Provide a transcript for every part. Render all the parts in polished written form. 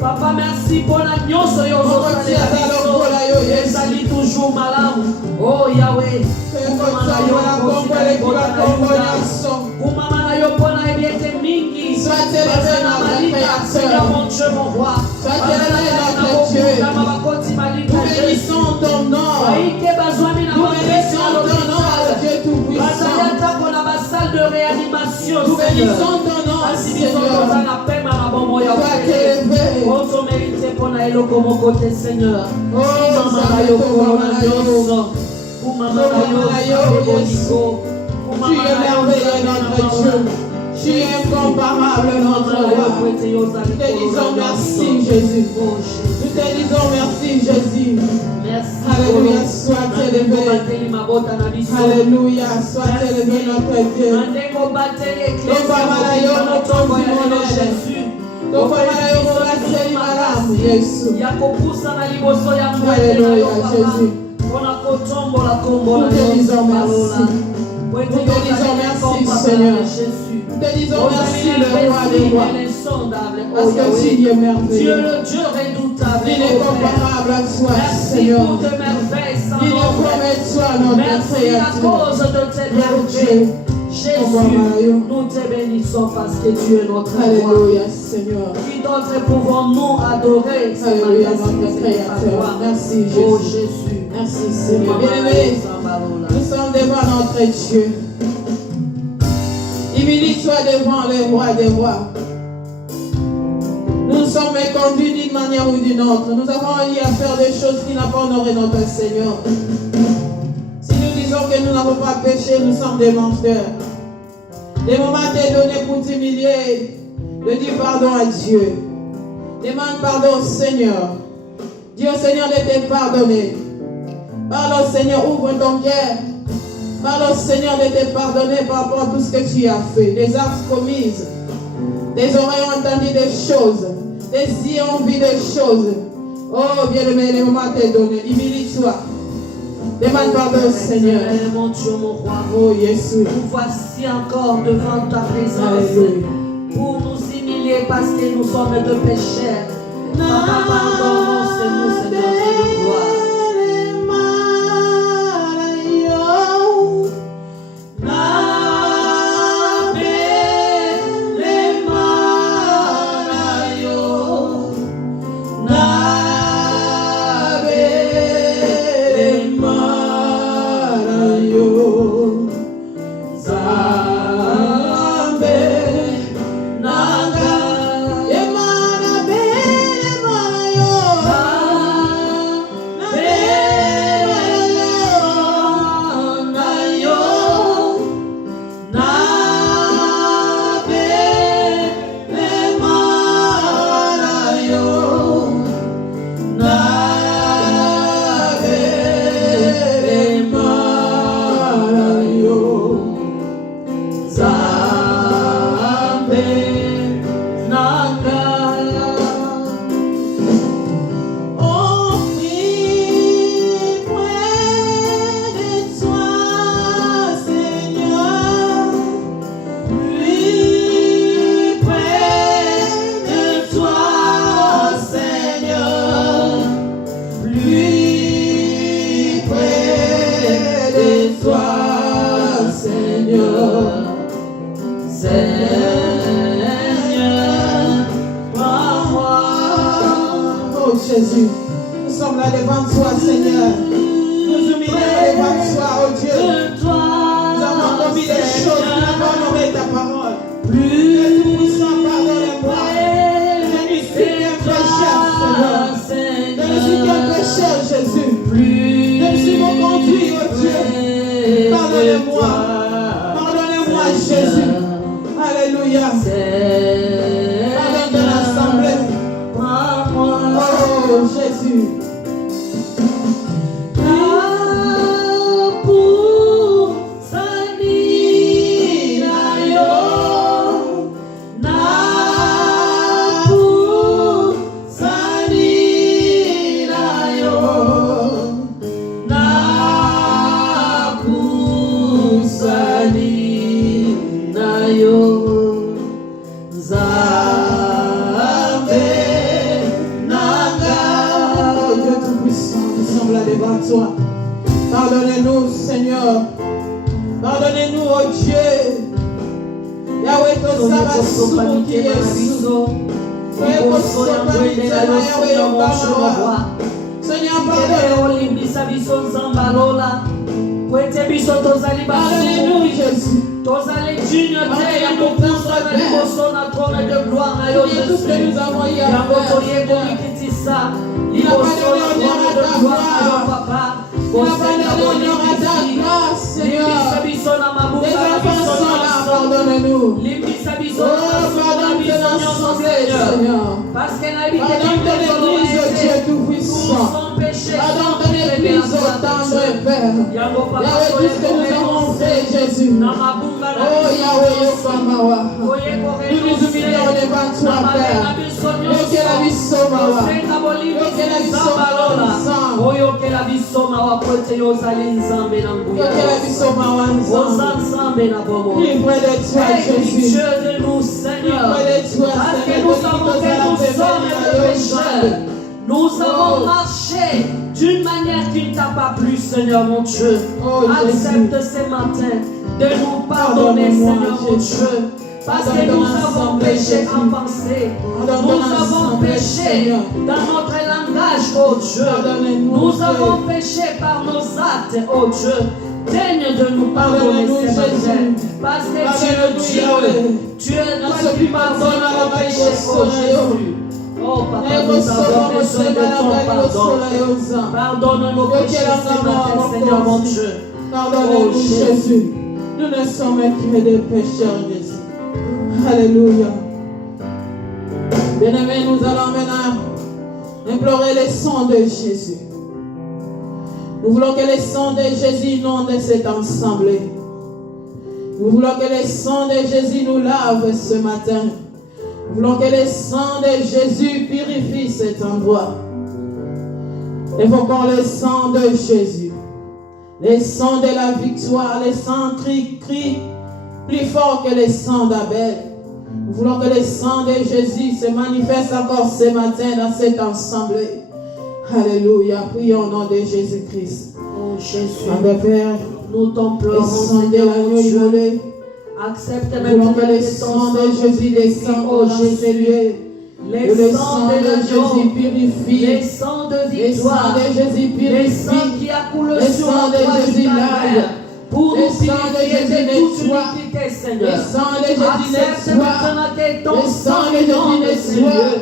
Papa, merci pour la nyonso yo ezali toujours malamu. Oh Yahweh, kumama na yo pona ebiete mingi. Bazana malika, Seigneur mon Dieu, mon roi. Nous bénissons ton nom. Nous bénissons ton nom, Dieu Tout-Puissant. Salle de réanimation, nous bénissons ton nom, Seigneur. Seigneur. Oh, tu es merveilleux, notre Dieu. Tu es incomparable, notre roi. Nous te disons merci, Jésus. Nous te disons merci, Jésus. Alléluia, sois élevé. Alléluia, sois élevé, notre Dieu. Alléluia, Jésus. Nous te disons merci. Nous te disons merci, Seigneur. Nous te disons merci, le roi des rois. Parce que tu es merveilleux. Dieu, le Dieu redoutable. Il est comparable à toi, Seigneur. Merci pour tes merveilles sans Il est comme toi, notre merci à cause de tes merveilles. Jésus, nous te bénissons parce que tu es notre roi. Alléluia, Seigneur. Qui d'autre pouvons-nous adorer? Alléluia, notre Créateur. Merci, Jésus. Oh Jésus. Merci, Seigneur. Bien-aimés, nous sommes devant notre Dieu. Humilie-toi devant le roi des rois. Nous sommes conduits d'une manière ou d'une autre. Nous avons eu à faire des choses qui n'ont pas honoré notre Seigneur. Si nous disons que nous n'avons pas péché, nous sommes des menteurs. Des moments t'est donné pour t'humilier, de dire pardon à Dieu. Demande pardon au Seigneur. Dis au Seigneur de te pardonner. Parle au Seigneur, ouvre ton cœur. Parle au Seigneur de te pardonner par rapport à tout ce que tu as fait. Des actes commises, des oreilles ont entendu des choses, des yeux ont vu des choses. Oh, bien-aimé, les moments t'est donné. Humilie-toi. Demande pardon au Seigneur. Mon Dieu, mon roi. Oh, Jésus. Nous voici encore devant ta présence. Alléluia. Pour nous humilier humiliés parce que nous sommes de pécheurs. Papa, pardonne-nous, Seigneur, Dieu de gloire. Jésus, nous sommes là devant toi, Seigneur. Nous humilions devant toi, oh Dieu. Nous avons commis des choses qui n'ont pas honoré ta parole. Dieu Tout-Puissant, pardonne-moi. Je ne suis qu'un pécheur, Seigneur. Je ne suis qu'un pécheur, Jésus. Je me suis reconduit, oh Dieu. Pardonne-moi. Pardonne-moi, Jésus. Alléluia. Pardonne de l'assemblée. Oh Jésus. Pardonnez-nous, Seigneur. Pardonnez-nous, oh Dieu. Yahweh, ton sabbat souvent qui est sous. Seigneur, pardonnez-nous, Jésus. Tout ce que nous avons eu à faire, il n'a pas donné honneur à ta gloire. Il n'a pas donné honneur à ta grâce, Seigneur. Les enfants sont là, pardonne-nous. Oh, pardonne de l'assemblée, Seigneur. Pardonne de l'église, Dieu Tout-Puissant. Pardonne de l'église, tendre Père. Yahweh, tout ce que nous avons fait, Jésus. Oh, Yahweh, Yofamawa. Nous nous humilions devant toi, Père. Yoke la bisomawa. Yoke la bisomawa. Yoke la bisomawa. Plus près de toi, Jésus. Dieu de nous, Seigneur. Plus près de toi, Parce que nous savons que nous sommes des pécheurs. Nous avons marché d'une manière qui ne t'a pas plu, Seigneur mon Dieu. Accepte ce matin de nous pardonner, Seigneur mon Dieu. Parce que nous avons péché en pensée. Nous avons péché dans notre langage, oh Dieu. Nous avons péché par nos actes, oh Dieu. Daigne de nous pardonner ce matin. Parce que Dieu notre qui pardonne nos péchés, oh Jésus. Oh Papa, nous avons besoin de ton pardon. Pardonne nos péchés ce matin, Seigneur mon Dieu. Pardonne-nous, Jésus. Nous ne sommes que des pécheurs, Jésus. Alléluia. Bien-aimés, nous allons maintenant implorer le sang de Jésus. Nous voulons que le sang de Jésus inonde cette assemblée. Nous voulons que le sang de Jésus nous lave ce matin. Nous voulons que le sang de Jésus purifie cet endroit. Évoquons le sang de Jésus. Le sang de la victoire. Le sang crie plus fort que le sang d'Abel. Nous voulons que le sang de Jésus se manifeste encore ce matin dans cette assemblée. Alléluia. Prions au nom de Jésus-Christ. Oh Jésus, Père, nous t'en le pleurons, sang de Seigneur l'agneau mon Dieu. immolé. Accepte Nous voulons maintenant que le que sang ton de sang Jésus descende oh dans ces Jésus. lieux. Les Que le sangs sang de de l'agneau, Jésus purifie. les sangs de Le sang victoire, de Jésus les sangs purifie. qui a coulé Le sur sang la de croix du Jésus Calvaire lave. pour Le nous sang de purifier Jésus de toute nettoie. iniquité, Le Seigneur. sang de Jésus Accepte nettoie. maintenant que Le ton sang sang de Jésus inonde ces nettoie. lieux.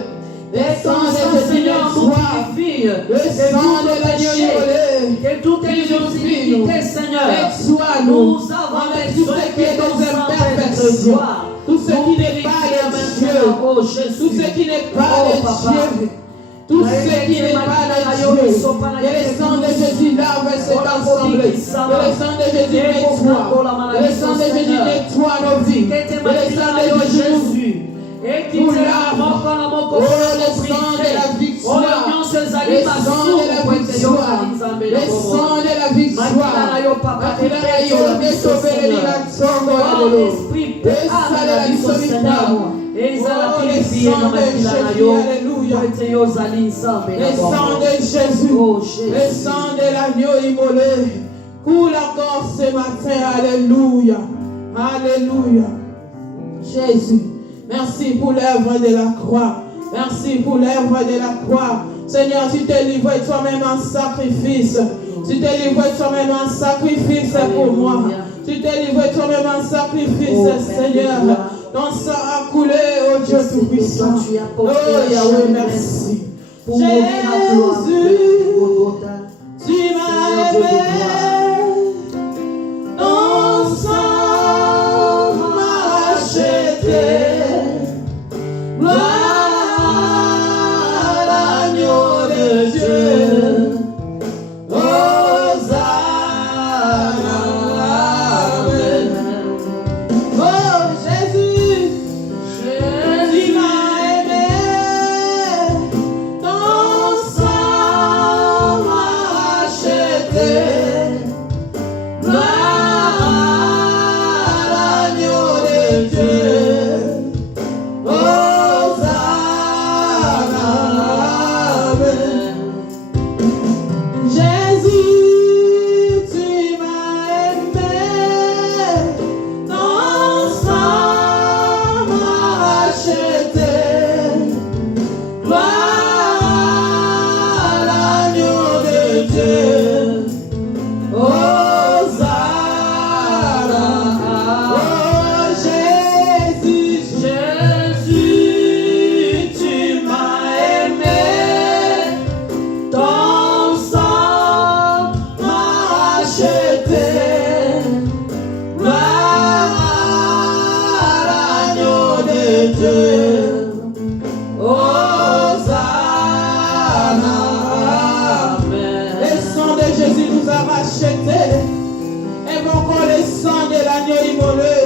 Le Et ton sang de sang, Jésus Seigneur, nous nettoie. purifie Le de sang tout de l'agneau péché, immolé. de toute iniquité, Seigneur. Nettoie-nous. Nous avons Enlève tout besoin ce qui est que ton des sang fasse imperfections. gloire. Tout ce qui n'est pas de Dieu. Oh Jésus. Tout ce qui n'est pas Oh, de Papa. Dieu. Tout ce qui n'est pas de Dieu. Que le sang de Jésus lave cette assemblée. Que le sang de Jésus nettoie. Que le sang de Jésus nettoie nos vies. Que le sang de Jésus nous lave. Oh, le sang de la victoire. Le sang de la victoire. Le sang de la victoire. Makila de sauver les nations. Le sang de la victoire. Oh, le sang de Jésus, alléluia. Le sang de Jésus, le sang de l'agneau immolé, coule encore ce matin, alléluia. Alléluia. Jésus, merci pour l'œuvre de la croix. Merci pour l'œuvre de la croix. Seigneur, tu t'es livré toi-même en sacrifice. Tu t'es livré toi-même en sacrifice pour moi. Tu t'es livré toi-même en sacrifice, Seigneur. Ton sang a coulé, oh Dieu Tout-Puissant. Oh Yahweh, merci. Jésus, tu m'as aimé. Ton sang m'a acheté. Gloire à l'agneau de Dieu. Hosanna. Oh Jésus, tu m'as aimé, ton sang m'a acheté. Gloire à l'agneau de Dieu. Hosanna. Jésus, tu m'as aimé, ton sang m'a acheté. Gloire à l'agneau de Dieu. Hosanna. Oh Jésus, Jésus, tu m'as aimé, ton sang m'a acheté. Gloire à l'agneau de Dieu. Hosanna. Le sang de Jésus nous a rachetés. Invoquons le sang de l'agneau immolé.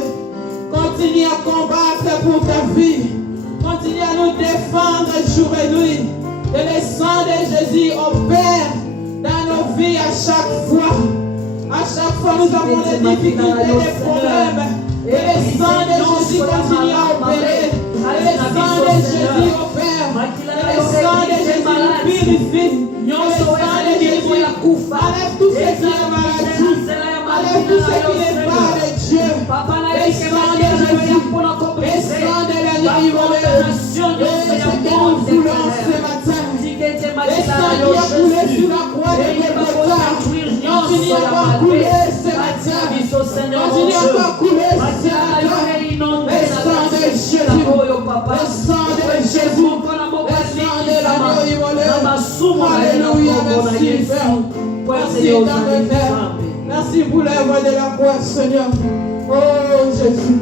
Continue à combattre pour ta vie. Continue à nous défendre jour et nuit. Que le sang de Jésus opère dans nos vies à chaque fois. À chaque fois, nous avons des difficultés, des problèmes. Que le sang de Jésus continue à opérer. Que le sang de Jésus opère. Que le sang de Jésus purifie. Que le sang de Jésus enlève tout ce qui est maladie. Enlève tout ce qui n'est pas de Dieu. Le sang de Jésus. Le sang de l'agneau immolé. Et ce que nous voulons ce matin. Le sang qui a coulé sur la croix de Golgotha. Continue à pas couler ce matin. Continue à pas couler ce matin. Le sang de Jésus. Le sang de Jésus. Le sang de l'agneau immolé. Alléluia, merci Père. Merci éternel. Merci pour l'œuvre de la croix, Seigneur. Oh Jésus.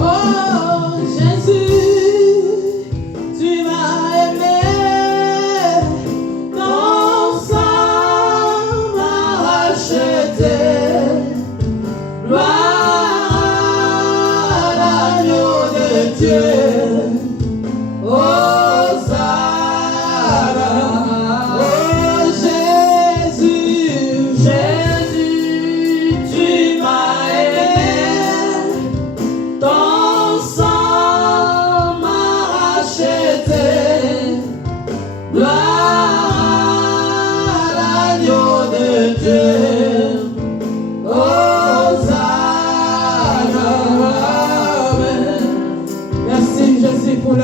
Oh Jésus, tu m'as aimé, ton sang m'a acheté. Gloire à l'agneau de Dieu. Hosanna. Oh Jésus, Jésus, tu m'as aimé, ton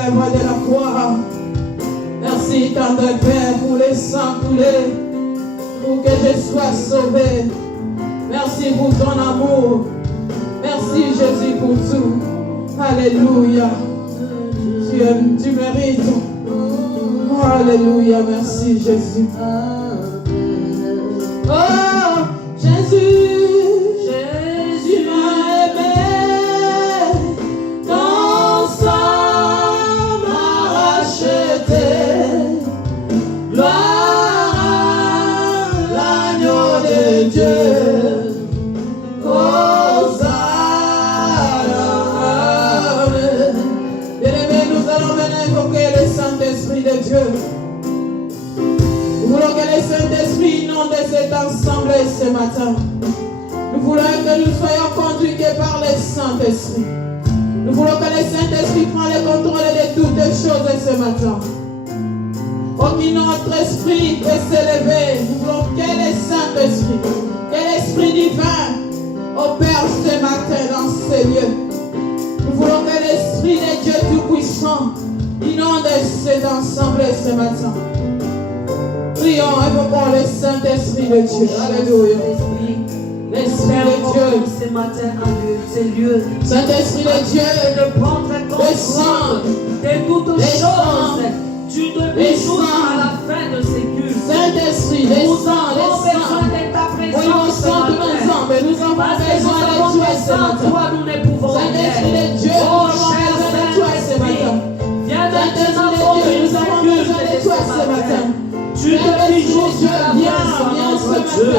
l'œuvre de la croix. Merci, tendre Père, pour les sangs coulés, pour que je sois sauvé. Merci pour ton amour. Merci, Jésus, pour tout. Alléluia. Tu mérites. Oh, alléluia. Merci, Jésus. Oh, Jésus. Jésus m'a aimé. Ton sang m'a racheté. Gloire à l'agneau de Dieu. Hosanna. Bien-aimés, nous allons maintenant invoquer le Saint-Esprit de Dieu. Nous voulons que le Saint-Esprit inonde cette assemblée ce matin. Nous voulons que nous soyons conduits par le Saint-Esprit. Nous voulons que le Saint-Esprit prenne le contrôle de toutes les choses ce matin. Aucun autre esprit peut s'élever. Nous voulons que le Saint-Esprit, que l'Esprit divin opère ce matin dans ces lieux. Nous voulons que l'Esprit de Dieu Tout-Puissant inonde cette assemblée ce matin. Prions, invoquons le Saint-Esprit de Dieu. Alléluia. L'Esprit de Dieu. Ce matin à ces lieux. Saint-Esprit de Dieu. De prendre contrôle de toutes choses. Tu deviens jusqu'à la fin de ces cultes. Saint-Esprit, nous avons besoin de ta présence ce matin. Nous avons besoin de toi ce matin. Toi, nous ne pouvons rien. Saint-Esprit de Dieu, oh, nous avons besoin de toi ce matin. Viens maintenant Saint-Esprit de Dieu, nous avons besoin de toi ce matin. Tu deviens jusqu'à la fin de notre Dieu.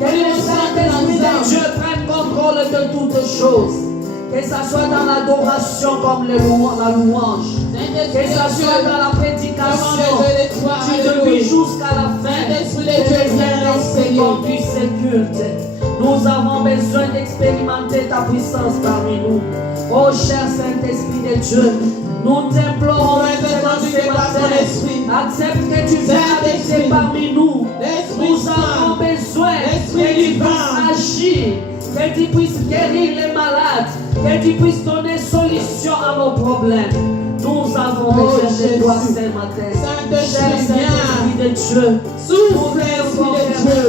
Que le Saint-Esprit de Dieu prenne contrôle de toutes choses. Que ça soit dans l'adoration comme la louange. Que ça soit dans la prédication. Tu deviens jusqu'à la fin. Que le Saint-Esprit conduit ces cultes. Nous avons besoin d'expérimenter ta puissance parmi nous. Oh cher Saint-Esprit de Dieu, nous t'implorons maintenant ce matin. Accepte que tu viennes habiter parmi nous. Nous avons besoin que tu puisses agir, que tu puisses guérir les malades, que tu puisses donner solution à nos problèmes. Nous avons besoin de toi ce matin. Cher Saint-Esprit de Dieu, souffle Esprit de Dieu.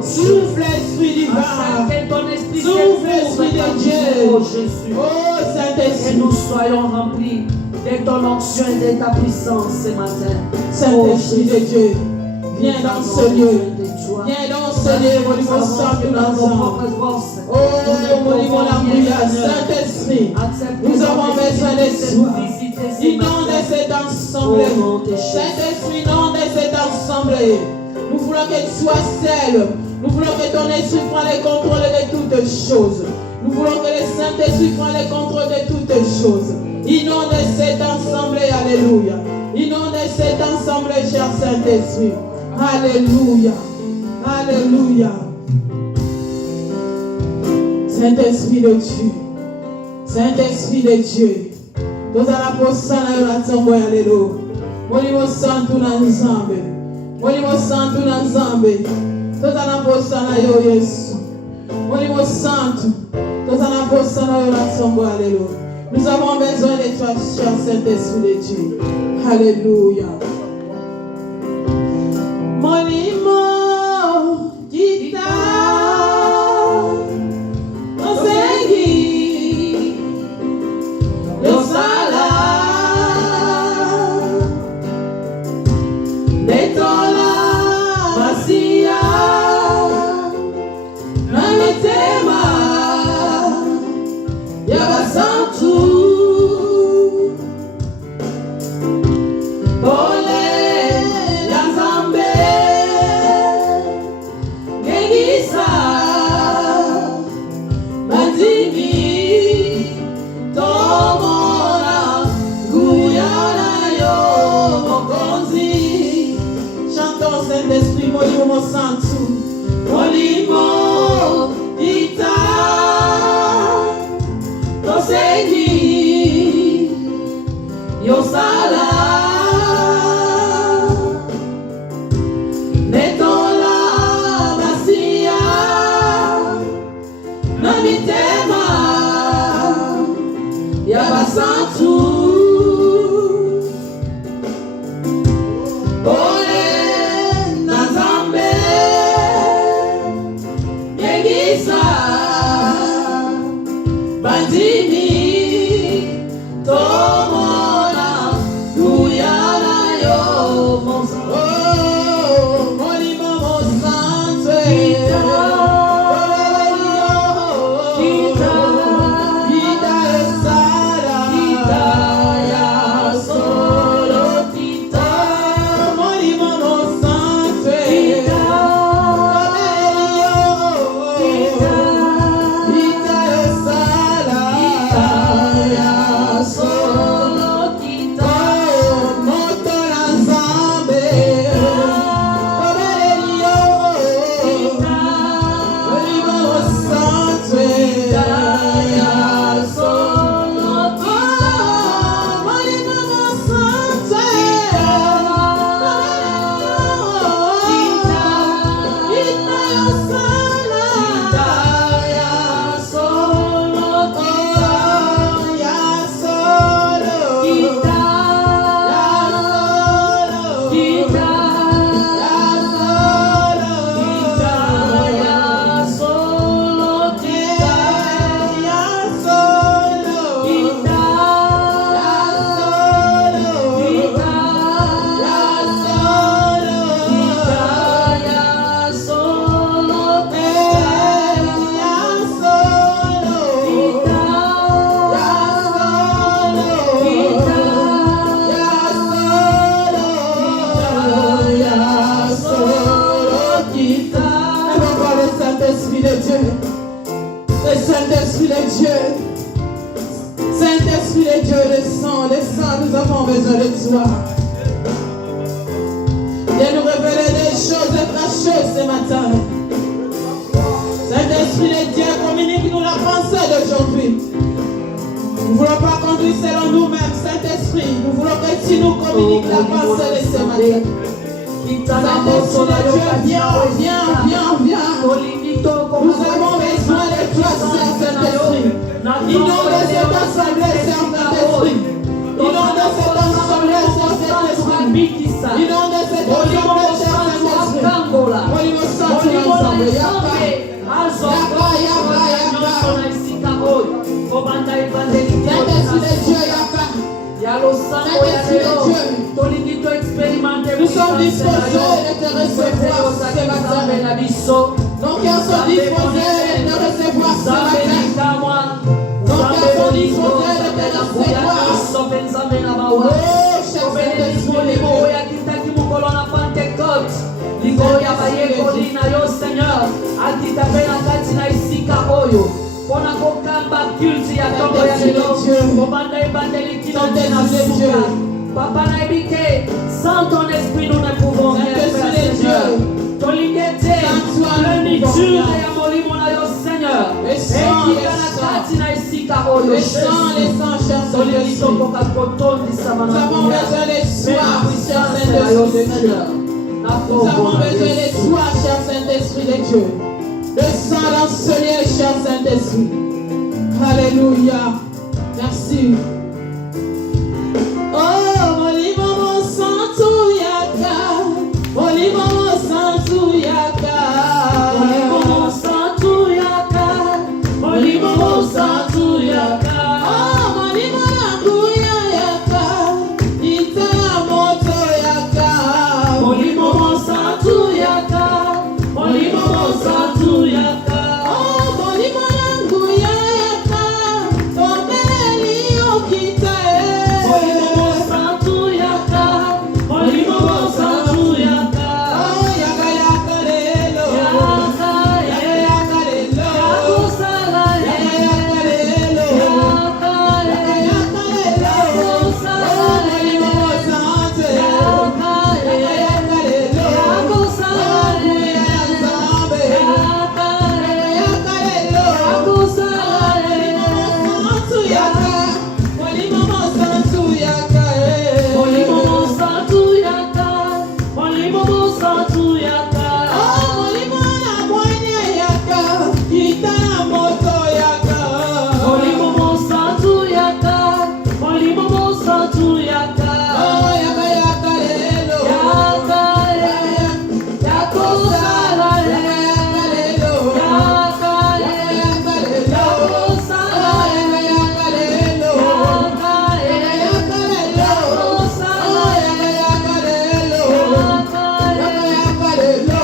Souffle Esprit divin. Que ton esprit souffle Esprit de Dieu. Oh Jésus. Oh Saint-Esprit. Que nous soyons remplis de ton onction et de ta puissance ce matin. Saint-Esprit de Dieu, viens dans ce lieu. Viens dans ce lieu, mon Dieu, ensemble ensemble. Oh, mon Dieu, Saint-Esprit, nous avons besoin de toi. Inonde cette assemblée. Saint-Esprit, inonde cette assemblée. Nous voulons que tu sois seul. Nous voulons que ton esprit prenne le contrôle de toutes choses. Nous voulons que le Saint-Esprit prenne le contrôle de toutes choses. Inonde cette assemblée, alléluia. Inonde cette assemblée, cher Saint-Esprit. Alléluia. Alléluia. Saint-Esprit de Dieu. Saint-Esprit de Dieu. Nous allons poser la tombe, alléluia. Molimo santo na nzambe. Molimo santo na nzambe. Nous allons poser la yo Yesu. Molimo santo. Nous allons poser la tombe, alléluia. Nous avons besoin de toi, cher Saint-Esprit de Dieu. Alléluia. Molimo kita osegi yosala netola masia na mitema ya basantu. Saint-Esprit, Molimo Santo, Molimo Ita, Tosegi, Yosala, Netola, Masia, Namitema, Yabasantu. descends, nous avons besoin de toi. Viens nous révéler des choses, de ta chose ce matin. Saint-Esprit de Dieu, communique-nous la pensée d'aujourd'hui. Nous ne voulons pas conduire selon nous-mêmes, Saint-Esprit. Nous voulons que tu nous communiques la pensée de ce matin. Saint-Esprit de Dieu, viens. Nous avons besoin de toi, Saint-Esprit. Inonde cette assemblée, Saint-Esprit. Inonde cette assemblée, Saint-Esprit. Inonde cette assemblée, nous sommes disposés de te recevoir ce matin. Nos cœurs sont disposés de te recevoir ce matin. Nos cœurs sont disposés de te recevoir. Oh, cher Saint-Esprit. Papa naibike, sans ton esprit nous ne pouvons rien faire, Seigneur. Ton liberté, le niture ya molimo na yo, Seigneur. Et qui na isika oyo. Les sangs, cher Saint-Esprit. Nous avons besoin de toi, cher Saint-Esprit. Nous avons besoin de toi, cher Saint-Esprit de Dieu. Descends dans ce lieu, cher Saint-Esprit. Alléluia. Merci. Oh, molimo mo santu yaka. Molimo mo santu yaka. Molimo mo santu yaka. Molimo mo santu yaka. Oh, molimo nangu yaka. Ita moto yaka. Molimo mo santu yaka. Molimo mo santu yaka. Oh, molimo nangu yaka. Tomeli okita. Molimo mo santu yaka. Molimo mo santu yaka. Oh, yaka yaka lelo. Yaka Yaka yaka lelo. yakusala Yaka yaka lelo. yaka Yaka yaka lelo. Oh, molimo mo santu. Yaka yaka lelo. Oh, kuya ya zambe. Yaka yaka lelo. Molimo mo santu yaka. Molimo mo santu yaka. Molimo mo santu yaka. Oh, molimo na mwenye yaka. Kita moto yaka. Molimo mo santu yaka. Molimo mo santu yaka. Oh, yaka yaka lelo. Yaka yakusala Yaka lelo. yaka Yaka yaka lelo. yakusala Oh, yaka yaka lelo. yaka Yaka yaka lelo. Oh, yaka yaka lelo. Yaka yaka lelo.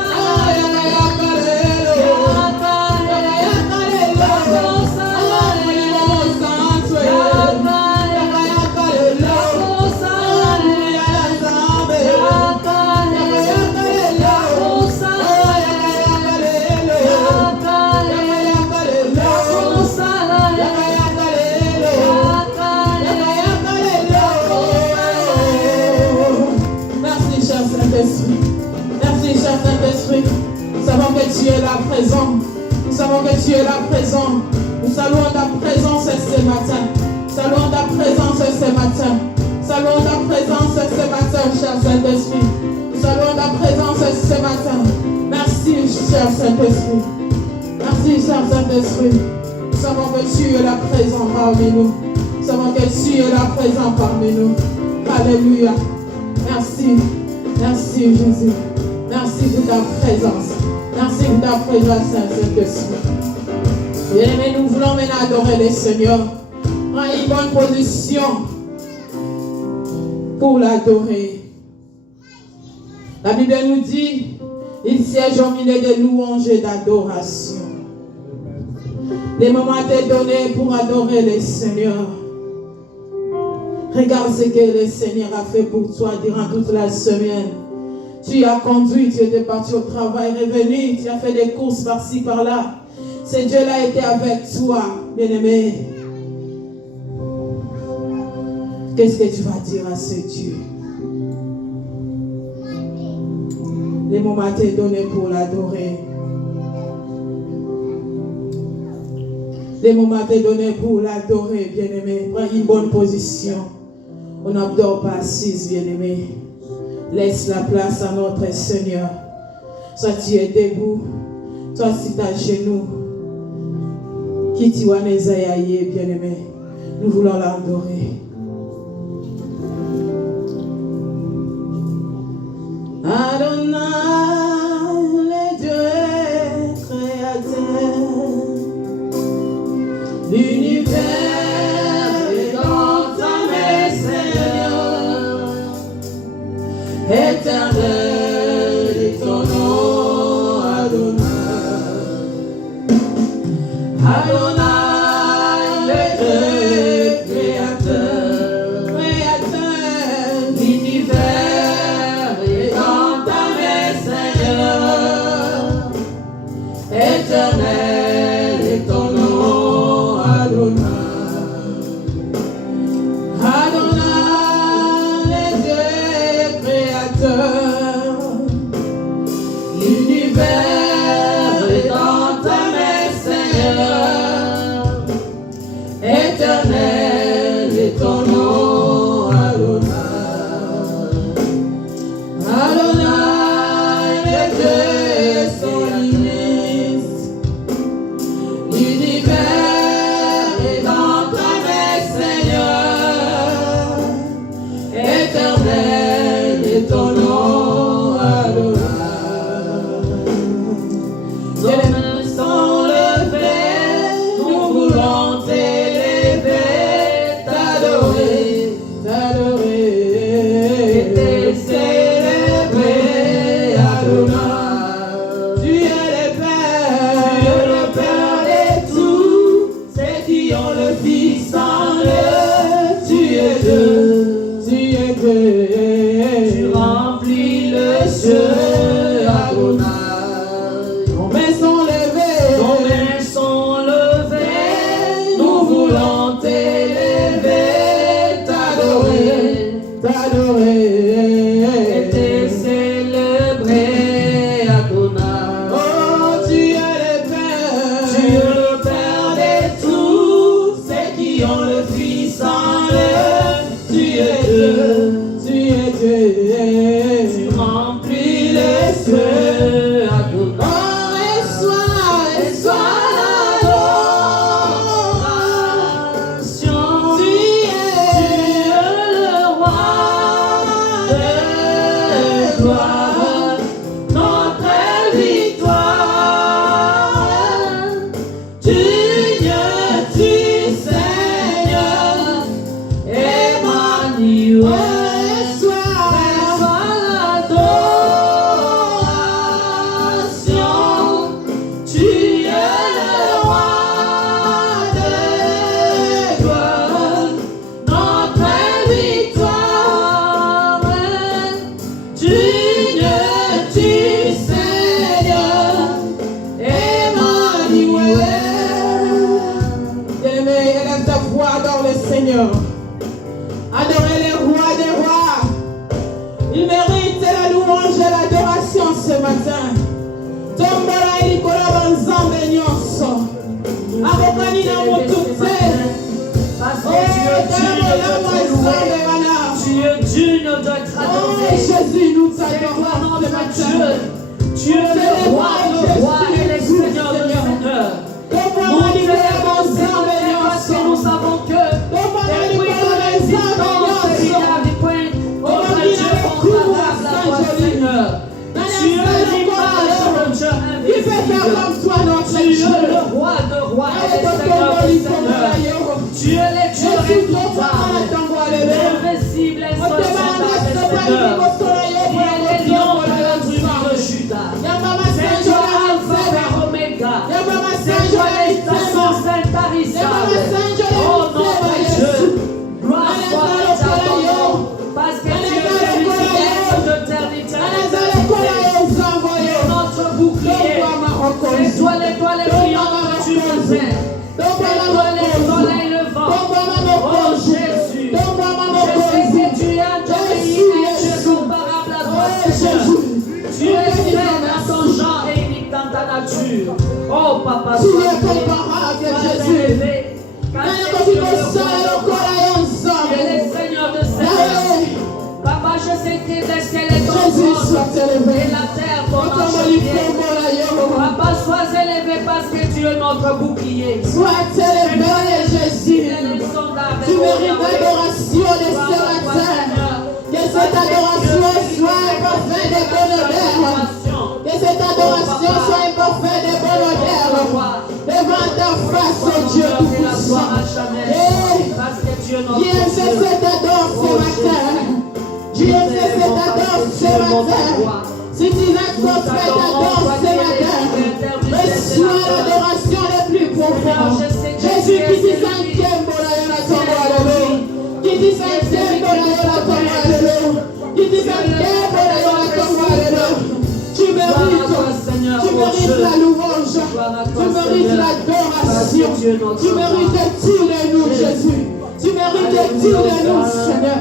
Oh, yaka yaka lelo. Yaka yaka lelo. Oh, molimo mo santu. Yaka yaka lelo. Oh, kuya ya zambe. Yaka yaka lelo. Oh, yaka yaka lelo. Yaka yaka lelo. Yaka yaka lelo. Yaka yaka lelo. Merci, cher Saint-Esprit. Merci, cher Saint-Esprit. Nous savons que tu es là présent. Nous savons que tu es là présent. Nous saluons ta présence ce matin. Saluons ta présence ce matin. Saluons ta présence ce matin, cher Saint-Esprit. Nous saluons ta présence ce matin. Merci, cher Saint-Esprit. Merci, cher Saint-Esprit. Nous savons que tu es là présent parmi nous. Nous savons que tu es là présent parmi nous. Alléluia. Merci. Merci, Jésus. Merci pour ta présence. Merci pour ta présence, Saint-Esprit. Bien-aimés, nous voulons maintenant adorer le Seigneur. Prends une bonne position pour l'adorer. La Bible nous dit, il siège au milieu des louanges et d'adoration. Les moments étaient donnés pour adorer le Seigneur. Regarde ce que le Seigneur a fait pour toi durant toute la semaine. Tu as conduit, tu étais parti au travail, revenu, tu as fait des courses par-ci, par-là. Ce Dieu-là était avec toi, bien-aimé. Qu'est-ce que tu vas dire à ce Dieu? Les moments t'est donné pour l'adorer. Les moments t'est donné pour l'adorer, bien-aimé. Prends une bonne position. On n'abdore pas assise, bien-aimé. Laisse la place à notre Seigneur. Soit tu es debout, soit si tu es à genoux. Qui tu as nésaïe, bien-aimé. Nous voulons l'adorer. Adonai, le Dieu créateur, l'univers est dans ta main, Seigneur, éternel est ton nom, Adonai. Adonai, le Dieu créateur, l'univers est dans ta main, Seigneur, éternel est ton nom, Adonai. Adonai, le Dieu créateur, l'univers est dans ta main, Seigneur, éternel est ton nom, Adonai. Adonai, les dieux sont immenses. L'univers est dans ta main, Seigneur. Éternel est ton nom, Adonai. Nos mains sont levées, nous voulons t'élever, t'adorer, t'adorer. Et célébrer, Adonai. Tu es le Père de tous, ceux qui ont le Fils en eux. Tu es Dieu, tu es Dieu. Tu remplis le ciel, Adonai. Nos mains sont levées, nous voulons t'élever, t'adorer, t'adorer. Et te célébrer, Adonai. Oh, tu es le Père de tous, ceux qui ont le Fils en eux. Tu es Dieu, tu es Dieu. Tu remplis les cieux, Adonai. Oh, et sois l'adoration. Tu es le roi de gloire, notre victoire. Dieu, tu Seigneur, Emmanuel. Sois l'adoration. Tu es le roi de gloire, notre victoire. Dieu, tu Seigneur, Emmanuel. Bien-aimé, élève ta voix, adore le Seigneur. Adorez les rois des rois. Il mérite la louange et l'adoration ce matin. Tombola ilikola banzambe nyonso. Akokani na motute. Parce que tu es digne de te louer. Tu es digne de Oh t'adorer. Jésus, nous C'est toi t'adorons ce notre matin. Dieu. Tu es le roi de rois et le Seigneur de seigneurs. Nous t'élèvons, Seigneur, parce que nous savons que depuis ton existence, il n'y a point autre Dieu comparable à toi, Seigneur. Tu es l'image de Dieu invisible. Tu es le roi de rois et le Seigneur de seigneurs. Tu es le Dieu redoutable, l'invincible, insolvable, Seigneur. Tu es le lion de la tribu de Judas. C'est toi Alpha et Omega. C'est toi l'expression sainte tarissable. Oh notre Dieu, gloire soit à ton nom, parce que tu es celui qui est de l'éternité. Tu es notre bouclier. C'est toi l'étoile brillante que tu nous aimes. C'est toi le soleil levant. Oh Jésus. papa, Tu sois es élevé. comparable, Sois Jésus. élevé. Car Mais c'est quand Dieu tu le te sens roi encore des rois. Tu es le ensemble. Seigneur de seigneurs. Papa, je sais que tes escaliers ton Jésus, trône sois élevé. et la terre ton Papa, marchepied. Papa, sois élevé parce que tu es notre bouclier. Sois élevé, Jésus. Tu mérites l'adoration de ce matin. Que cette adoration soit un parfait de bonne odeur. Que cette adoration soit un parfait de bonne odeur. Devant ta face, oh Dieu tout-puissant. Dieu, c'est cette adore ce matin. Dieu, c'est cette adore ce matin. Si tu n'as pas fait d'adore ce matin, reçois l'adoration la plus profonde. Jésus qui dit cinquième pour la yona tombe, alléluia. Qui dit cinquième pour la yona tombe, alléluia. Qui dit cinquième pour la yona tombe, alléluia. Tu mérites la louange. Tu mérites l'adoration. Tu mérites tout de nous, Jésus. Tu mérites tout de nous, Seigneur.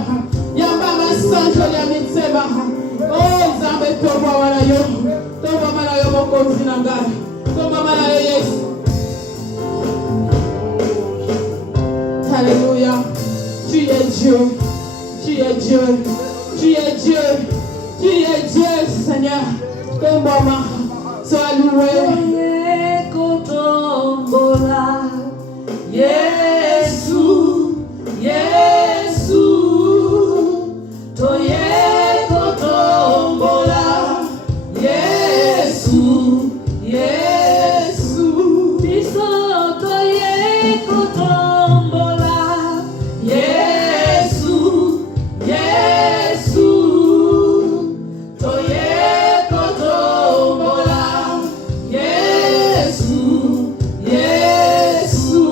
Yamba Sanjo Yamitseba. Oh, Zambe Toba Malayo. Toba Malayo Moko Sinanga. Toba Malayo Yes. Alléluia. Tu es Dieu. Tu es Dieu. Tu es Dieu. Tu es Dieu, Seigneur. Toba sois loué. Yesu, Yesu, toye kotombola. Yesu, Yesu, biso toye kotombola. Yesu, Yesu, toye kotombola. Yesu, Yesu.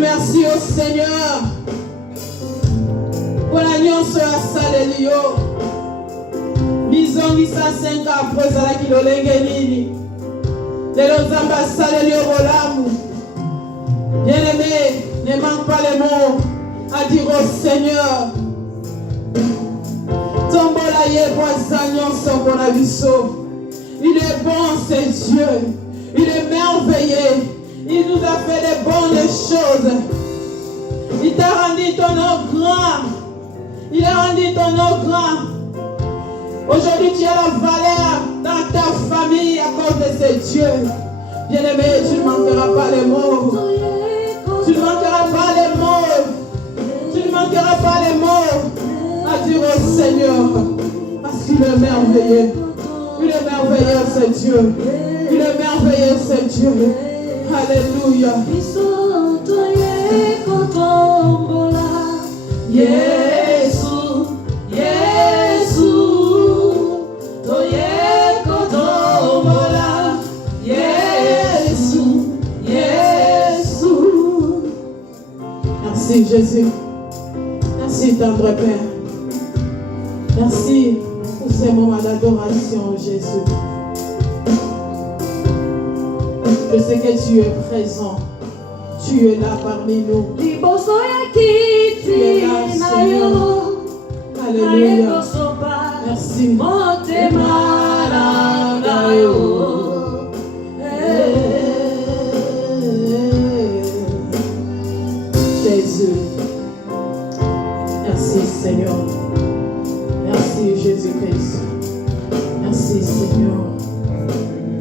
Merci au Seigneur pour la nyonso ya saleli yo. Bizongisa 5 après ezalaki lolenge nini. Lelo Nzambe asaleli yo bolamu. Bien-aimé, ne manque pas les mots à dire au Seigneur. Tombola ye boisa nyonso mpona biso. Il est bon, c'est Dieu. Il est merveilleux. Il nous a fait des bonnes choses. Il t'a rendu ton nom grand. Il a rendu ton nom grand. Aujourd'hui, tu as la valeur dans ta famille à cause de ce Dieu. Bien-aimé, tu ne manqueras pas les mots. Tu ne manqueras pas les mots. Tu ne manqueras pas les mots à dire au Seigneur. Parce qu'il est merveilleux. Il est merveilleux, c'est Dieu. Il est merveilleux, c'est Dieu. Alléluia. Yesu, Yesu, toye kotombola. Yesu, Yesu. Merci Jésus. Merci tendre Père. Merci pour ces moments d'adoration, Jésus. Je sais que tu es présent. Tu es là parmi nous. Tu es là, Seigneur. Alléluia. Merci. Jésus. Merci Seigneur. Merci Jésus-Christ. Merci Seigneur.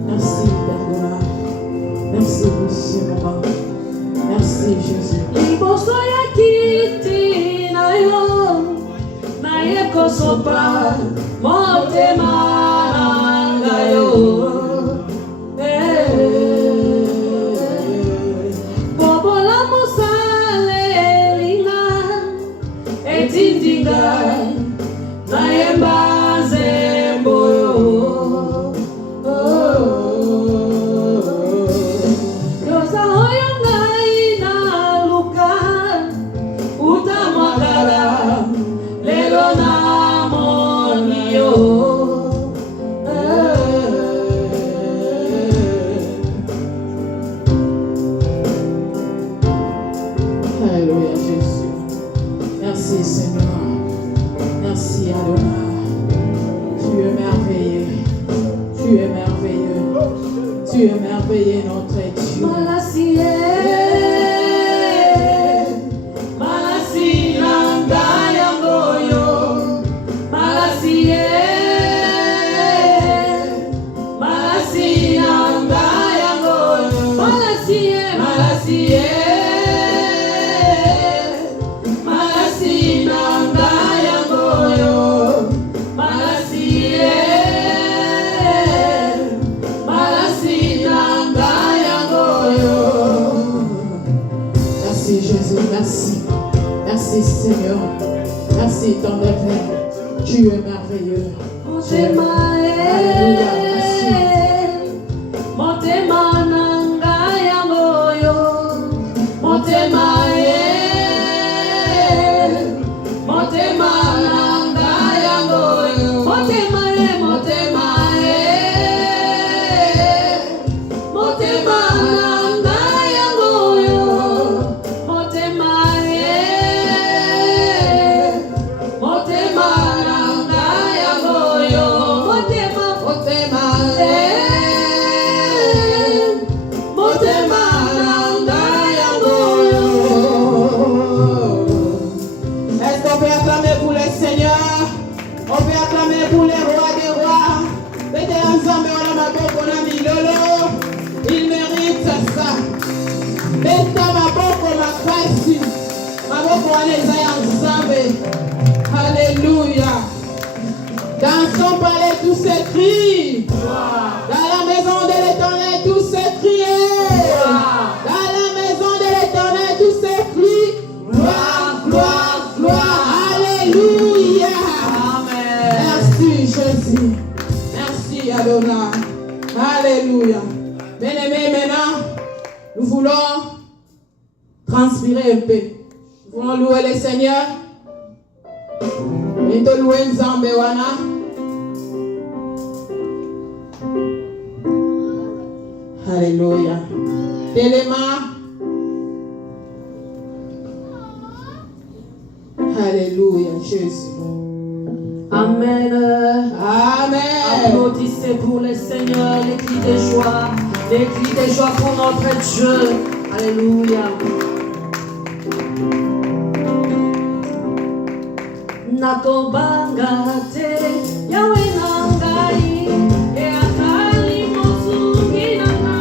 Merci Père. Merci pour ce moment. Merci Jésus. Alléluia Jésus. Merci Seigneur. Merci Adonai. Tu es merveilleux. Tu es merveilleux. Tu es merveilleux notre Dieu. Merci Jésus, merci. Merci Seigneur. Merci ton Père. Tu es merveilleux. Alléluia, merci. Il mérite ça. Alléluia. Dans son palais, tout s'écrit. Dans la maison de l'Éternel, tout s'écrit. Dans la maison de l'Éternel, tout s'écrit. Gloire, gloire, gloire. Alléluia. Amen. Merci Jésus. Merci Adonai. Alléluia. Bien-aimés, maintenant, nous voulons transpirer un peu. Nous voulons louer le Seigneur. Et te louer Nzambe wana. Alléluia. Téléma. Alléluia, Jésus. Amen. Amen. Applaudissez pour le Seigneur, les cris de joie. Les cris de joie pour notre Dieu. Alléluia. Nakobanga te Yahweh nangai e akali mosungi nanga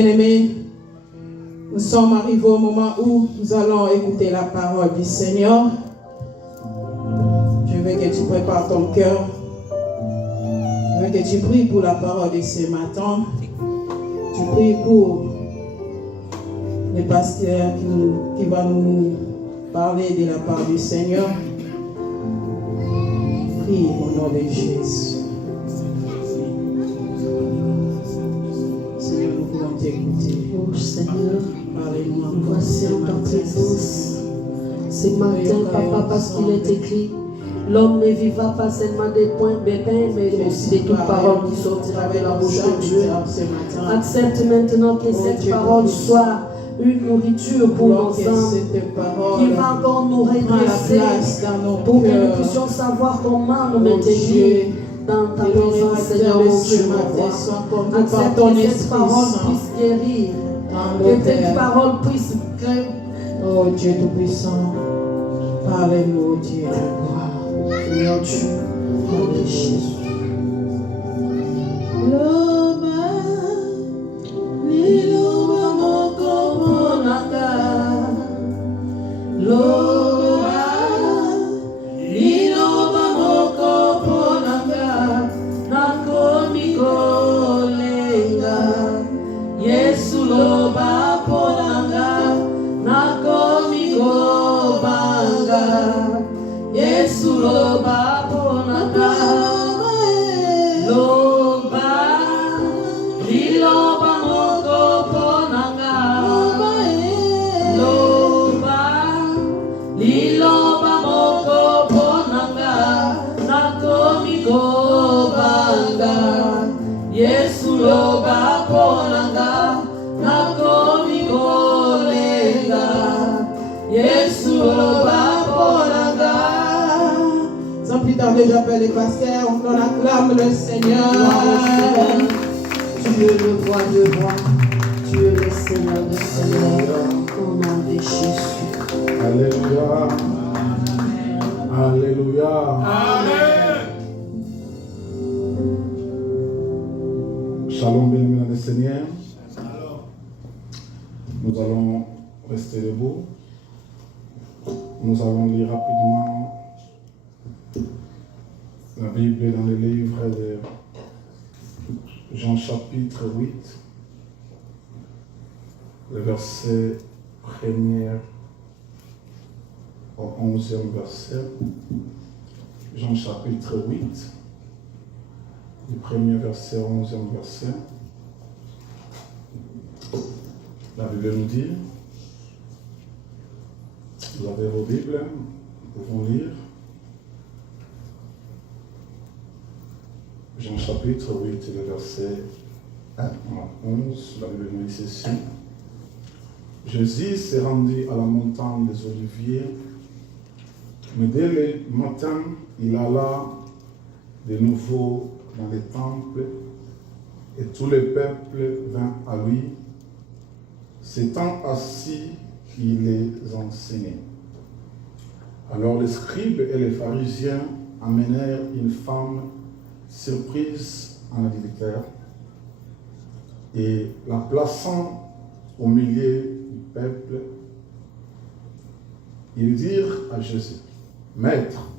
Bien-aimés, nous sommes arrivés au moment où nous allons écouter la parole du Seigneur. Je veux que tu prépares ton cœur. Je veux que tu pries pour la parole de ce matin. Tu pries pour le pasteur qui va nous parler de la part du Seigneur. Prie au nom de Jésus. Seigneur, nous voulons t'écouter. Oh Seigneur, Parlez-nous nous voici en ta présence. Ce matin, Papa, parce qu'il est écrit, l'homme ne vivra pas seulement des points bébés, mais aussi de toute parole qui sortira de la bouche de Dieu. Accepte maintenant que cette parole soit une nourriture pour nos âmes, qui va encore nous redresser pour que nous puissions savoir comment nous maintenir dans ta présence, Seigneur mon Dieu. Accepte que cette parole puisse guérir, que cette parole puisse créer. Oh Dieu Tout-Puissant, parlez-nous, Dieu. Seigneur Dieu, au nom de Jésus. Yesu loba ponanga, nakomi go banga. Yesu loba ponanga, loba, liloba moko ponanga, loba, liloba moko ponanga, nakomi go banga. Yesu loba ponanga, nakomi go lenga. Yesu loba ponanga. Sans plus tarder, j'appelle les pasteurs, on acclame le Seigneur. Tu es le roi de rois, tu es le Seigneur de Seigneur, au nom de Jésus. Alléluia. Alléluia. Amen. Shalom, bien-aimés dans le Seigneur. Nous allons rester debout. Nous allons lire rapidement la Bible dans le livre de Jean chapitre 8, le verset 1er au 11e verset. Jean chapitre 8, du premier verset au 11e verset. La Bible nous dit, vous avez vos Bibles, nous pouvons lire. Jean chapitre 8, le verset 1 à 11, la Bible nous dit ceci. Jésus s'est rendu à la montagne des Oliviers, mais dès le matin, il alla de nouveau dans les temples, et tout le peuple vint à lui. S'étant assis, il les enseignait. Alors les scribes et les pharisiens amenèrent une femme surprise en adultère, et la plaçant au milieu du peuple, ils dirent à Jésus, « Maître,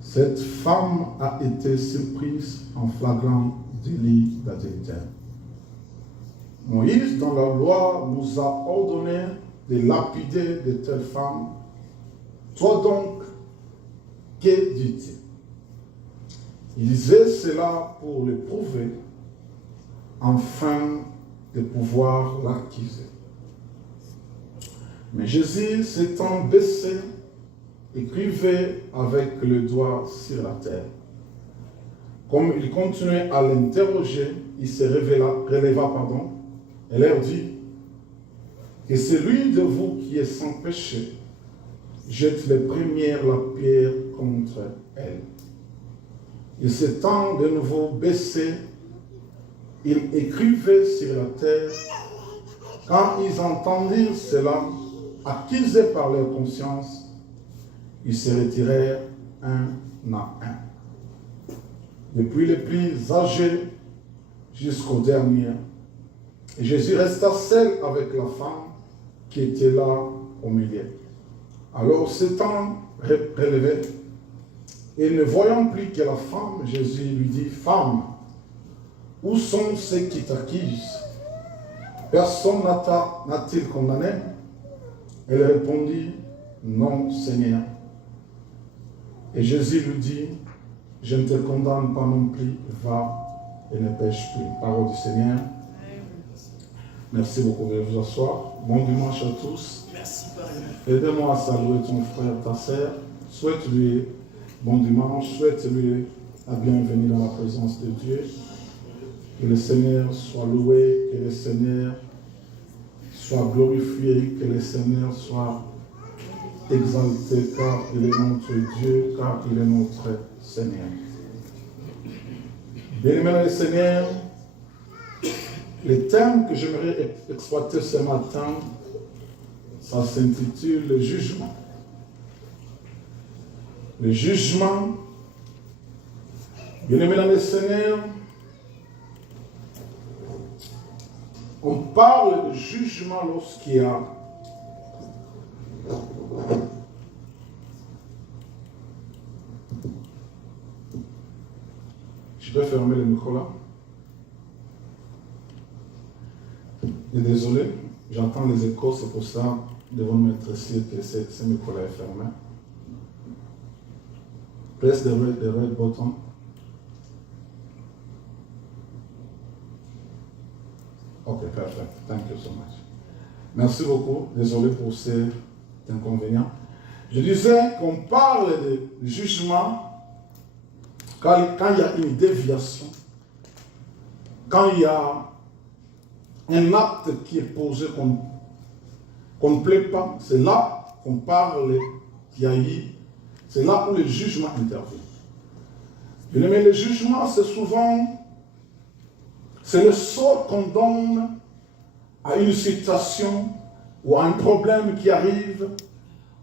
cette femme a été surprise en flagrant délit d'adultère. Moïse, dans la loi, nous a ordonné de lapider de telles femmes. Toi donc, que dis-tu » Il disait cela pour le prouver, afin de pouvoir l'accuser. Mais Jésus, s'étant baissé, écrivait avec le doigt sur la terre. Comme il continuait à l'interroger, il se releva, et leur dit, que celui de vous qui est sans péché, jette les premières la pierre contre elle. Il s'étant de nouveau baissé, il écrivait sur la terre. Quand ils entendirent cela, accusés par leur conscience, ils se retirèrent un à un, depuis les plus âgés jusqu'au dernier. Et Jésus resta seul avec la femme qui était là au milieu. Alors s'étant relevé, et ne voyant plus que la femme, Jésus lui dit, « Femme, où sont ceux qui t'accusent? Personne n'a-t-il condamné ?» Elle répondit, « Non, Seigneur. » Et Jésus lui dit, « Je ne te condamne pas non plus, va et ne pêche plus. » Parole du Seigneur. Merci beaucoup de vous asseoir. Bon dimanche à tous. Merci, Père. Aidez-moi à saluer ton frère, ta sœur. Souhaite-lui bon dimanche. Souhaite-lui la bienvenue dans la présence de Dieu. Que le Seigneur soit loué, que le Seigneur soit glorifié, que le Seigneur soit exalté, car il est notre Dieu, car il est notre Seigneur. Bien-aimés dans le Seigneur, le thème que j'aimerais exploiter ce matin, ça s'intitule le jugement. Le jugement, bien-aimés dans le Seigneur, on parle de jugement lorsqu'il y a je vais fermer le micro là. Et désolé, j'entends les échos, c'est pour ça, devant mettre ici que ce micro-là est fermé. Press the red button. Ok, perfect. Thank you so much. Merci beaucoup. Désolé pour cet inconvénient. Je disais qu'on parle de jugement quand il y a une déviation, quand il y a un acte qui est posé qu'on ne plaît pas, c'est là qu'on parle qu'il y a eu, c'est là où le jugement intervient. Mais le jugement, c'est souvent, c'est le sort qu'on donne à une situation ou à un problème qui arrive,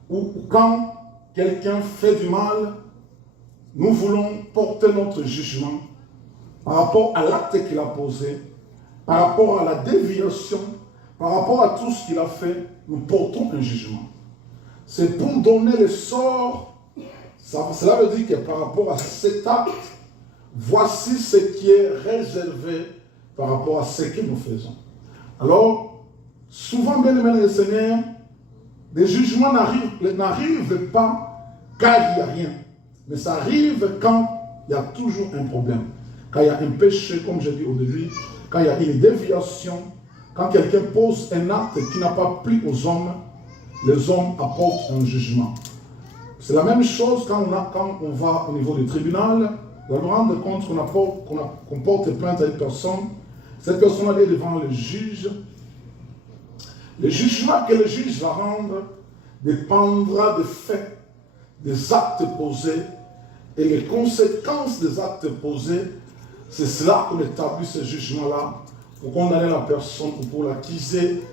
ou quand quelqu'un fait du mal, nous voulons porter notre jugement par rapport à l'acte qu'il a posé, par rapport à la déviation, par rapport à tout ce qu'il a fait, nous portons un jugement. C'est pour donner le sort, cela veut dire que par rapport à cet acte, voici ce qui est réservé par rapport à ce que nous faisons. Alors, souvent, bien aimé le Seigneur, les jugements n'arrivent pas car il n'y a rien. Mais ça arrive quand il y a toujours un problème. Quand il y a un péché, comme je dis au début, quand il y a une déviation, quand quelqu'un pose un acte qui n'a pas plu aux hommes, les hommes apportent un jugement. C'est la même chose quand on va au niveau du tribunal, on va nous rendre compte qu'on porte plainte à une personne, cette personne est devant le juge. Le jugement que le juge va rendre dépendra des faits, des actes posés et les conséquences des actes posés. C'est cela qu'on établit ce jugement-là pour condamner la personne ou pour l'accuser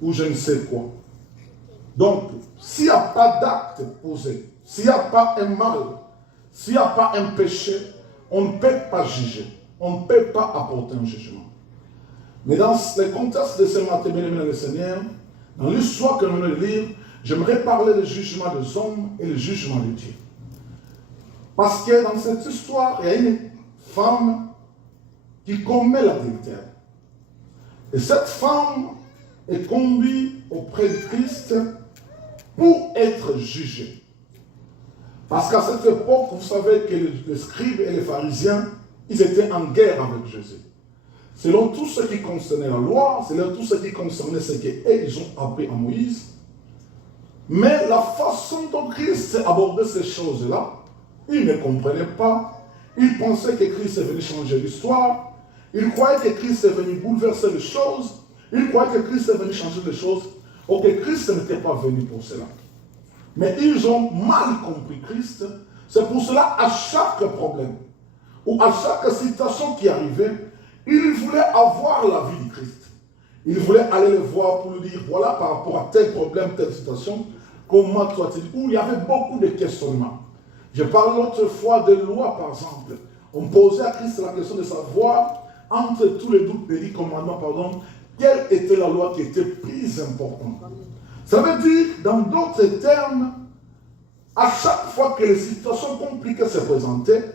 ou je ne sais quoi. Donc, s'il n'y a pas d'acte posé, s'il n'y a pas un mal, s'il n'y a pas un péché, on ne peut pas juger, on ne peut pas apporter un jugement. Mais dans le contexte de ce matin, bien aimé dans le Seigneur, dans l'histoire que nous venons de lire, j'aimerais parler du jugement des hommes et le jugement de Dieu. Parce que dans cette histoire, il y a une femme qui commet l'adultère. Et cette femme est conduite auprès de Christ pour être jugée. Parce qu'à cette époque, vous savez que les scribes et les pharisiens, ils étaient en guerre avec Jésus. Selon tout ce qui concernait la loi, selon tout ce qui concernait ce qu'ils ont appris à Moïse. Mais la façon dont Christ abordait ces choses-là, ils ne comprenaient pas. Ils pensaient que Christ est venu changer l'histoire. Ils croyaient que Christ est venu bouleverser les choses. Ils croyaient que Christ est venu changer les choses. Ou que Christ n'était pas venu pour cela. Mais ils ont mal compris Christ. C'est pour cela, à chaque problème, ou à chaque situation qui arrivait, ils voulaient avoir la vie de Christ. Ils voulaient aller le voir pour lui dire, voilà, par rapport à tel problème, telle situation, comment toi tu dis, où il y avait beaucoup de questionnements. Je parle l'autre fois de loi, par exemple. On posait à Christ la question de savoir, entre tous les 10 commandements, quelle était la loi qui était plus importante. Ça veut dire, dans d'autres termes, à chaque fois que les situations compliquées se présentaient,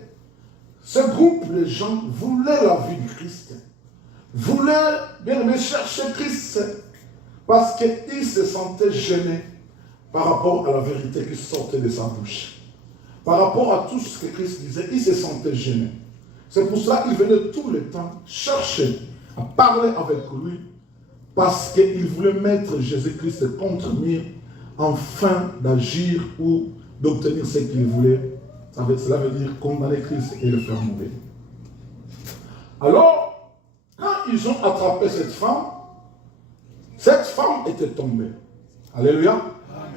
ce groupe de gens voulaient la vie du Christ, voulaient bien aimé chercher Christ, parce qu'ils se sentaient gênés par rapport à la vérité qui sortait de sa bouche. Par rapport à tout ce que Christ disait, ils se sentaient gênés. C'est pour cela qu'ils venaient tout le temps chercher à parler avec lui, parce qu'ils voulaient mettre Jésus-Christ contre mur, afin d'agir ou d'obtenir ce qu'ils voulaient. Cela veut dire condamner Christ et le faire mourir. Alors, quand ils ont attrapé cette femme était tombée. Alléluia.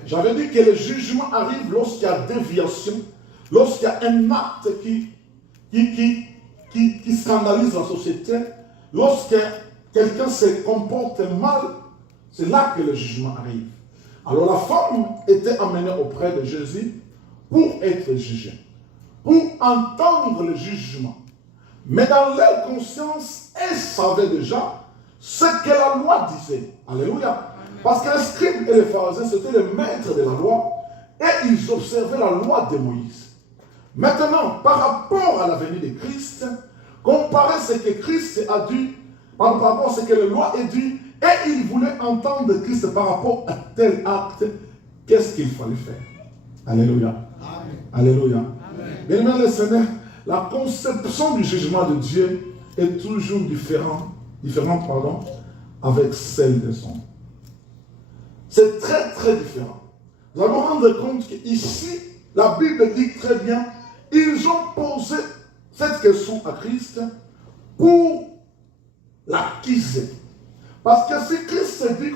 J'avais dit que le jugement arrive lorsqu'il y a déviation, lorsqu'il y a un acte qui scandalise la société, lorsque quelqu'un se comporte mal, c'est là que le jugement arrive. Alors la femme était amenée auprès de Jésus pour être jugée, pour entendre le jugement. Mais dans leur conscience, elles savaient déjà ce que la loi disait. Alléluia. Parce que les scribes et les pharisiens, c'était les maîtres de la loi, et ils observaient la loi de Moïse. Maintenant, par rapport à la venue de Christ, comparer ce que Christ a dit, par rapport à ce que la loi a dit, et ils voulaient entendre Christ par rapport à tel acte, qu'est-ce qu'il fallait faire? Alléluia. Amen. Alléluia. Bien aimé le Seigneur, la conception du jugement de Dieu est toujours différente avec celle des hommes. C'est très très différent. Nous allons rendre compte qu'ici, la Bible dit très bien, ils ont posé cette question à Christ pour l'accuser. Parce que si Christ dit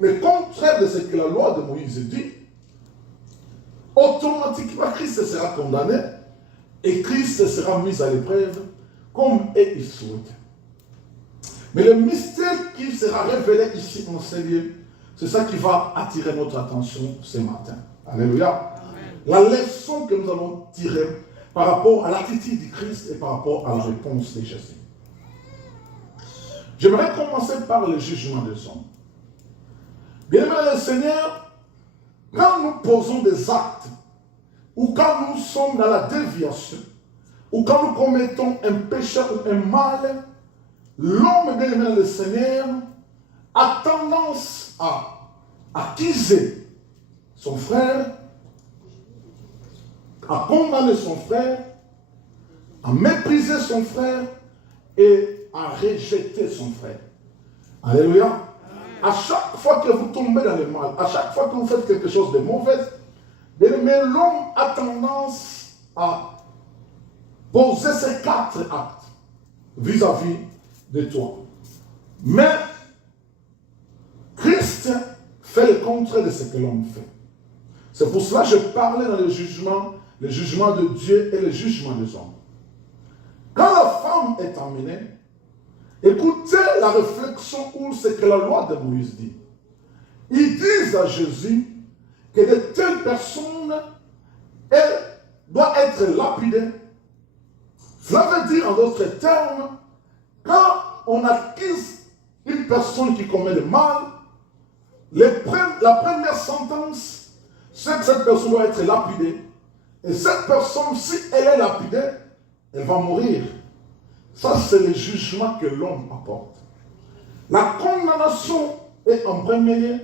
le contraire de ce que la loi de Moïse dit, automatiquement Christ sera condamné et Christ sera mis à l'épreuve comme il souhaite. Mais le mystère qui sera révélé ici en ce lieu, c'est ça qui va attirer notre attention ce matin. Alléluia. Amen. La leçon que nous allons tirer par rapport à l'attitude du Christ et par rapport à la réponse de Jésus. J'aimerais commencer par le jugement des hommes. Bien aimé le Seigneur, quand nous posons des actes, ou quand nous sommes dans la déviation, ou quand nous commettons un péché ou un mal, l'homme, bien aimé le Seigneur, a tendance à accuser son frère, à condamner son frère, à mépriser son frère et à rejeter son frère. Alléluia. À chaque fois que vous tombez dans le mal, à chaque fois que vous faites quelque chose de mauvais, mais l'homme a tendance à poser ces 4 actes vis-à-vis de toi. Mais Christ fait le contraire de ce que l'homme fait. C'est pour cela que je parlais dans le jugement de Dieu et le jugement des hommes. Quand la femme est emmenée, écoutez la réflexion ou ce que la loi de Moïse dit. Ils disent à Jésus que de telles personnes, elles doivent être lapidées. Cela veut dire en d'autres termes, quand on accuse une personne qui commet le mal, la première sentence, c'est que cette personne doit être lapidée. Et cette personne, si elle est lapidée, elle va mourir. Ça, c'est le jugement que l'homme apporte. La condamnation est en premier lieu,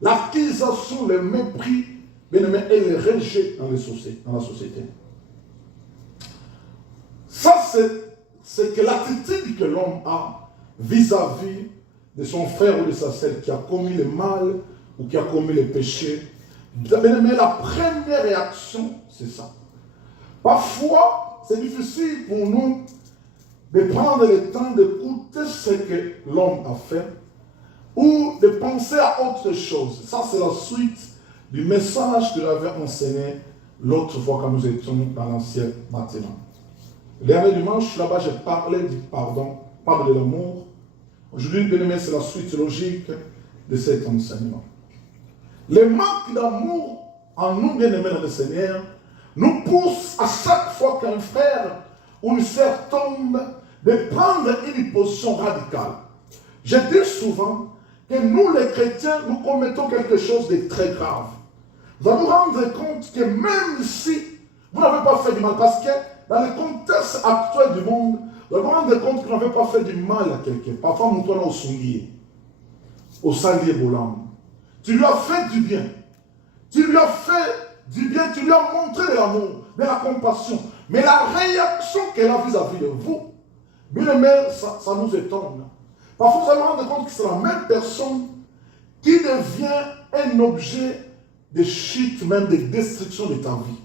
l'accusation, le mépris, bien aimé, et le rejet dans la société. Ça, c'est que l'attitude que l'homme a vis-à-vis de son frère ou de sa sœur qui a commis le mal ou qui a commis le péché. Bien aimé, la première réaction, c'est ça. Parfois, c'est difficile pour nous de prendre le temps d'écouter ce que l'homme a fait ou de penser à autre chose. Ça, c'est la suite du message que j'avais enseigné l'autre fois quand nous étions dans l'ancien bâtiment. Le dernier dimanche, là-bas, j'ai parlé du pardon, pas de l'amour. Aujourd'hui, bien aimé, c'est la suite logique de cet enseignement. Le manque d'amour en nous, bien aimés dans le Seigneur, nous pousse à chaque fois qu'un frère ou une sœur tombe, de prendre une position radicale. Je dis souvent que nous les chrétiens, nous commettons quelque chose de très grave. Vous allez vous rendre compte que même si vous n'avez pas fait du mal, parce que dans le contexte actuel du monde, vous allez vous rendre compte que vous n'avez pas fait du mal à quelqu'un. Parfois, nous tournons au soulier, au salier bolam. Tu lui as fait du bien. Tu lui as fait du bien, tu lui as montré de l'amour, de la compassion. Mais la réaction qu'elle a vis-à-vis de vous, bien aimé, ça nous étonne. Parfois, vous allez vous rendre compte que c'est la même personne qui devient un objet de chute, même de destruction de ta vie.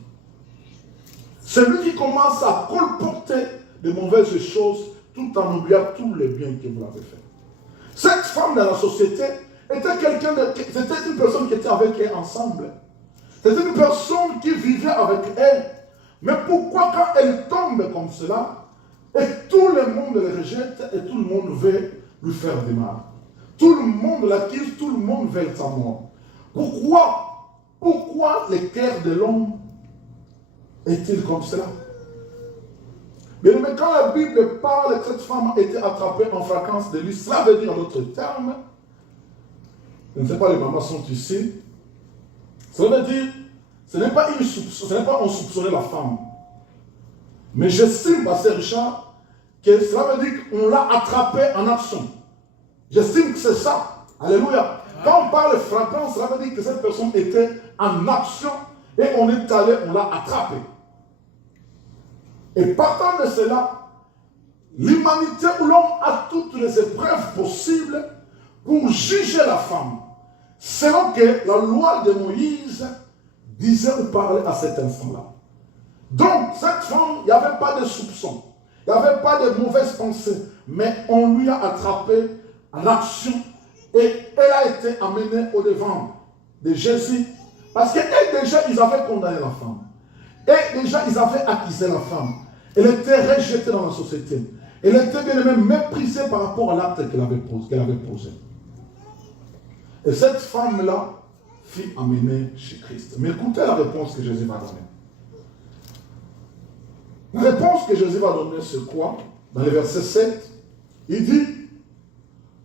C'est lui qui commence à colporter de mauvaises choses tout en oubliant tous les biens que vous avez fait. Cette femme dans la société c'était une personne qui était avec elle ensemble. C'était une personne qui vivait avec elle. Mais pourquoi quand elle tombe comme cela, et tout le monde le rejette et tout le monde veut lui faire du mal? Tout le monde l'accuse, tout le monde veut sa mort. Pourquoi le cœur de l'homme est-il comme cela? Mais quand la Bible parle que cette femme a été attrapée en flagrance de lui, cela veut dire en d'autres termes, je ne sais pas, les mamans sont ici, cela veut dire, ce n'est pas on soupçonnait la femme. Mais j'estime, Pasteur Richard, que cela veut dire qu'on l'a attrapée en action. J'estime que c'est ça. Alléluia. Quand on parle de flagrance, cela veut dire que cette personne était en action et on est allé, on l'a attrapée. Et partant de cela, l'humanité où l'homme a toutes les épreuves possibles pour juger la femme, selon que la loi de Moïse disait ou parlait à cet instant-là. Donc, cette femme, il n'y avait pas de soupçon, il n'y avait pas de mauvaise pensée, mais on lui a attrapé en action et elle a été amenée au devant de Jésus parce que déjà, ils avaient condamné la femme. Et déjà, ils avaient accusé la femme. Elle était rejetée dans la société. Elle était bien même méprisée par rapport à l'acte qu'elle avait posé. Et cette femme-là fut amenée chez Christ. Mais écoutez la réponse que Jésus va donner. La réponse que Jésus va donner, c'est quoi? Dans le verset 7, il dit,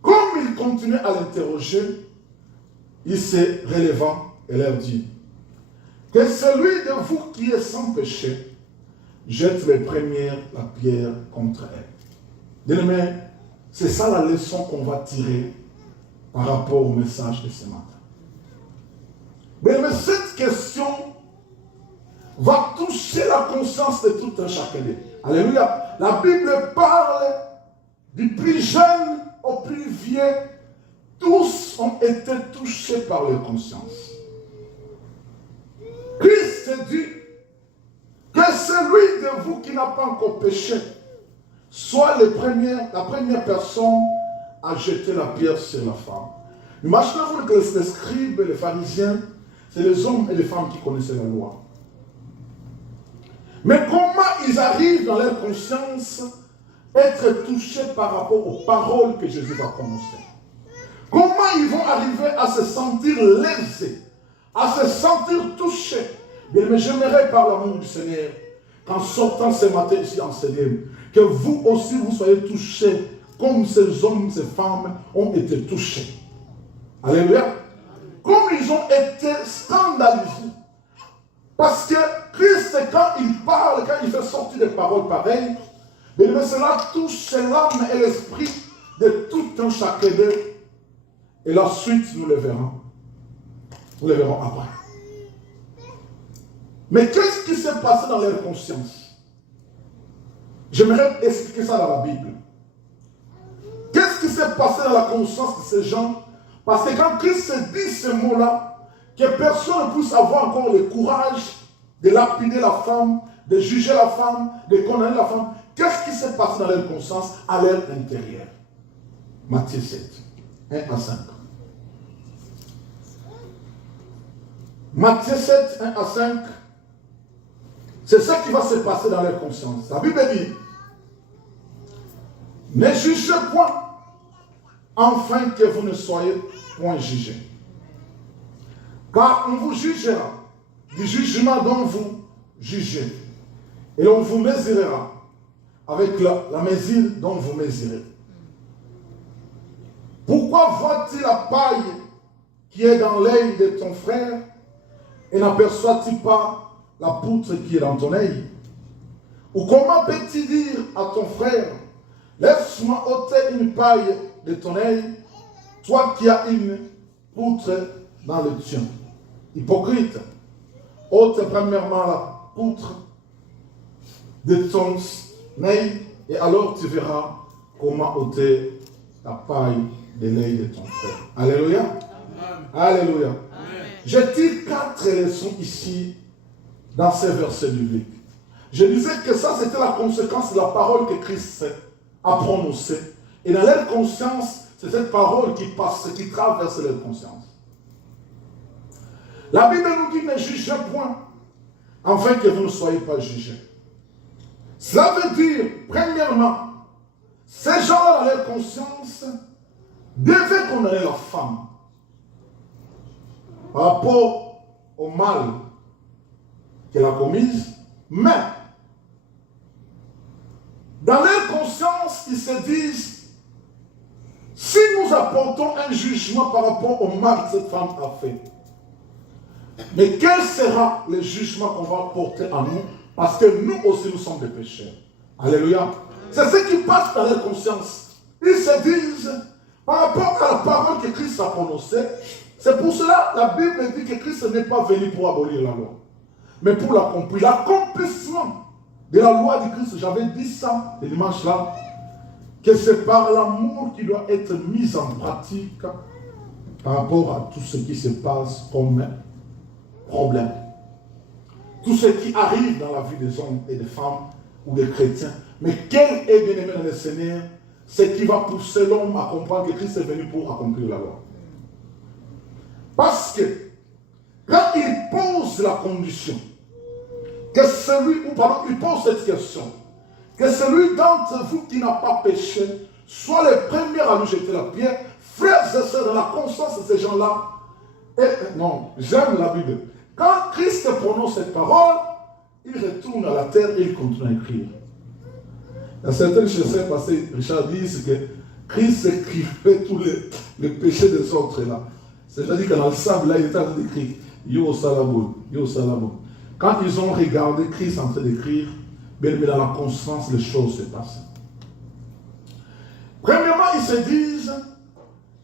comme il continuait à l'interroger, il s'est relevant et leur dit, que celui de vous qui est sans péché, jette les premières la pierre contre elle. Bien-aimés, c'est ça la leçon qu'on va tirer par rapport au message de ce matin. Bien-aimés, cette question va toucher la conscience de tout un chacun. Alléluia. La Bible parle du plus jeune au plus vieux. Tous ont été touchés par leur conscience. Christ dit que celui de vous qui n'a pas encore péché soit la première personne à jeter la pierre sur la femme. Imaginez-vous que les scribes et les pharisiens, c'est les hommes et les femmes qui connaissaient la loi. Mais comment ils arrivent dans leur conscience être touchés par rapport aux paroles que Jésus va prononcer? Comment ils vont arriver à se sentir lésés, à se sentir touchés? Bien, mais j'aimerais par l'amour du Seigneur, qu'en sortant ce matin ici en Seigneur, que vous aussi vous soyez touchés comme ces hommes, ces femmes ont été touchés. Alléluia. Comme ils ont été scandalisés. Parce que Christ, quand il parle, quand il fait sortir des paroles pareilles, mais cela touche l'âme et l'esprit de tout un chacun d'eux. Et la suite, nous le verrons. Nous le verrons après. Mais qu'est-ce qui s'est passé dans leur conscience? J'aimerais expliquer ça dans la Bible. Qu'est-ce qui s'est passé dans la conscience de ces gens? Parce que quand Christ dit ce mot-là, que personne ne puisse avoir encore le courage de lapider la femme, de juger la femme, de condamner la femme. Qu'est-ce qui s'est passé dans leur conscience à leur intérieur? Matthieu 7, 1 à 5. Matthieu 7, 1 à 5, c'est ce qui va se passer dans leur conscience. La Bible dit, ne jugez point, afin que vous ne soyez point jugés. Car on vous jugera du jugement dont vous jugez. Et on vous mesurera avec la mesure dont vous mesurez. Pourquoi vois-tu la paille qui est dans l'œil de ton frère et n'aperçois-tu pas la poutre qui est dans ton œil? Ou comment peux-tu dire à ton frère, laisse-moi ôter une paille de ton œil, toi qui as une poutre dans le tien? Hypocrite, ôte premièrement la poutre de ton œil, et alors tu verras comment ôter la paille de l'œil de ton frère. Alléluia. Amen. Alléluia. Amen. Je tire 4 leçons ici dans ces versets bibliques. Je disais que ça, c'était la conséquence de la parole que Christ a prononcée. Et dans leur conscience, c'est cette parole qui passe, qui traverse leur conscience. La Bible nous dit, ne jugez point, afin que vous ne soyez pas jugés. Cela veut dire, premièrement, ces gens-là, dans leur conscience, devaient condamner la femme par rapport au mal qu'elle a commis, mais dans leur conscience, ils se disent, si nous apportons un jugement par rapport au mal que cette femme a fait, mais quel sera le jugement qu'on va porter à nous? Parce que nous aussi, nous sommes des pécheurs. Alléluia. C'est ce qui passe dans leur conscience. Ils se disent, par rapport à la parole que Christ a prononcée, c'est pour cela la Bible dit que Christ n'est pas venu pour abolir la loi, mais pour l'accomplir. L'accomplissement de la loi de Christ, j'avais dit ça le dimanche là, que c'est par l'amour qui doit être mis en pratique par rapport à tout ce qui se passe comme problème. Tout ce qui arrive dans la vie des hommes et des femmes ou des chrétiens. Mais quel est bien aimé dans le Seigneur, c'est qui va pousser l'homme à comprendre que Christ est venu pour accomplir la loi. Parce que quand il pose la condition, que celui, ou pardon, il pose cette question, que celui d'entre vous qui n'a pas péché soit le premier à lui jeter la pierre, frères et sœurs, dans la conscience de ces gens-là, et non, j'aime la Bible. Quand Christ prononce cette parole, il retourne à la terre et il continue à écrire. Il y a certaines choses, parce que Richard dit que Christ écrivait tous les péchés des autres là. C'est-à-dire que dans le sable, là, il était en train d'écrire Yo Salabo, Yo Salabo. Quand ils ont regardé Christ en train d'écrire, mais dans la conscience, les choses se passent. Premièrement, ils se disent,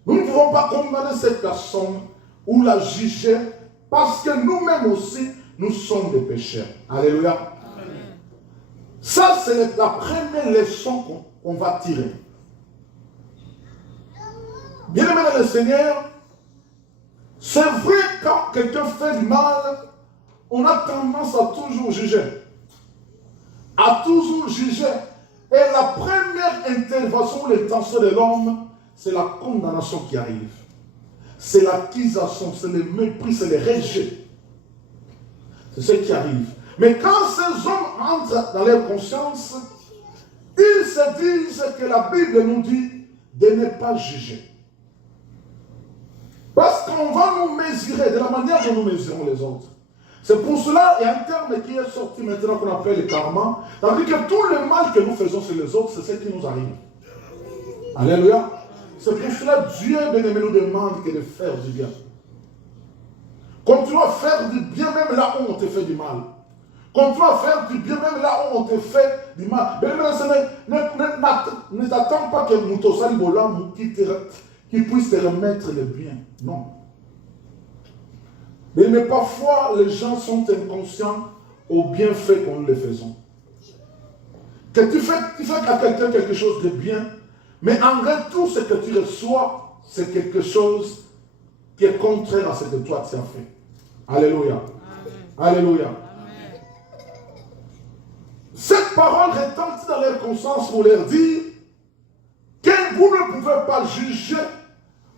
nous ne pouvons pas condamner cette personne ou la juger parce que nous-mêmes aussi, nous sommes des pécheurs. Alléluia. Amen. Ça, c'est la première leçon qu'on va tirer. Bien aimé dans le Seigneur, c'est vrai quand quelqu'un fait du mal, on a tendance à toujours juger. À toujours juger. Et la première intervention, l'intention de l'homme, c'est la condamnation qui arrive. C'est l'accusation, c'est le mépris, c'est le rejet. C'est ce qui arrive. Mais quand ces hommes entrent dans leur conscience, ils se disent que la Bible nous dit de ne pas juger. Parce qu'on va nous mesurer de la manière dont nous mesurons les autres. C'est pour cela, il y a un terme qui est sorti maintenant qu'on appelle le karma. C'est-à-dire que tout le mal que nous faisons sur les autres, c'est ce qui nous arrive. Alléluia. C'est pour cela que Dieu, bien-aimé, nous demande que de faire du bien. Continue à faire du bien même là où on te fait du mal. Continue à faire du bien même là où on te fait du mal. Ne t'attends pas que Moutosali Bolam qui puisse te remettre le bien. Non. Mais parfois, les gens sont inconscients au bienfait qu'on les faisons. Que tu fais à quelqu'un quelque chose de bien, mais en retour, ce que tu reçois, c'est quelque chose qui est contraire à ce que toi tu as fait. Alléluia. Amen. Alléluia. Amen. Cette parole retentit dans leur conscience pour leur dire que vous ne pouvez pas juger,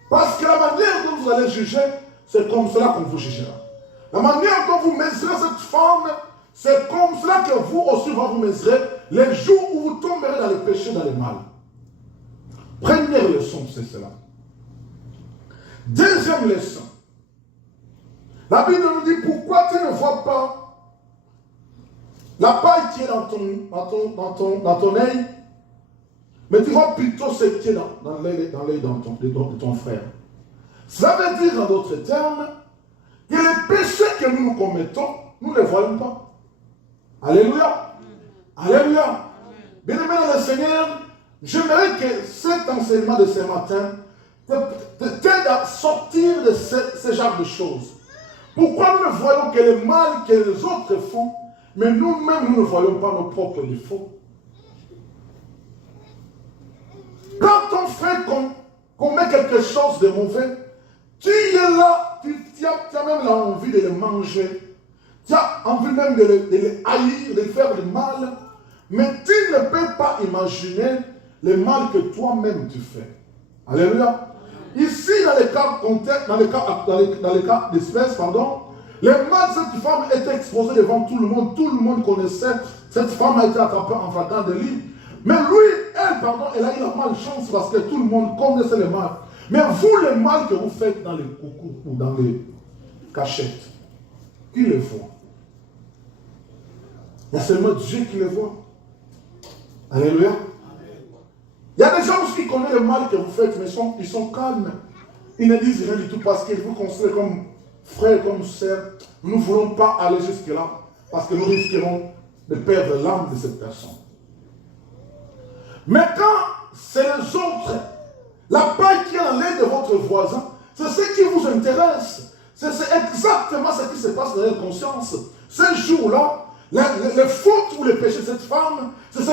parce que la manière dont vous allez juger, c'est comme cela qu'on vous jugera. La manière dont vous mesurez cette femme, c'est comme cela que vous aussi vous mesurez les jours où vous tomberez dans le péché, dans le mal. Première leçon, c'est cela. Deuxième leçon. La Bible nous dit, pourquoi tu ne vois pas la paille qui est dans ton œil, Mais tu vois plutôt ce qui est dans l'œil de ton frère. Ça veut dire, en d'autres termes, que les péchés que nous commettons, nous ne les voyons pas. Alléluia. Alléluia. Bien-aimé dans le Seigneur, j'aimerais que cet enseignement de ce matin t'aide à sortir de ce genre de choses. Pourquoi nous ne voyons que le mal que les autres font, mais nous-mêmes, nous ne voyons pas nos propres défauts? Quand ton frère commet quelque chose de mauvais, tu es là, tu as même l'envie de le manger. Tu as envie même de le haïr, de faire du mal. Mais tu ne peux pas imaginer le mal que toi-même tu fais. Alléluia. Ici, dans le cas d'espèce, le mal de cette femme était exposé devant tout le monde. Tout le monde connaissait. Cette femme a été attrapée en flagrant délit. Mais lui, elle a eu la malchance parce que tout le monde connaissait le mal. Mais vous, le mal que vous faites dans les coucous ou dans les cachettes, qui le voit? Il y a seulement Dieu qui le voit. Alléluia. Il y a des gens aussi qui connaissent le mal que vous faites, mais ils sont calmes. Ils ne disent rien du tout parce qu'ils vous considèrent comme frère, comme sœur. Nous ne voulons pas aller jusque-là parce que nous risquerons de perdre l'âme de cette personne. Mais quand c'est les autres, la paille qui est dans l'œil de votre voisin, c'est ce qui vous intéresse. C'est exactement ce qui se passe dans leur conscience. Ce jour-là, les fautes ou les péchés de cette femme, c'est ce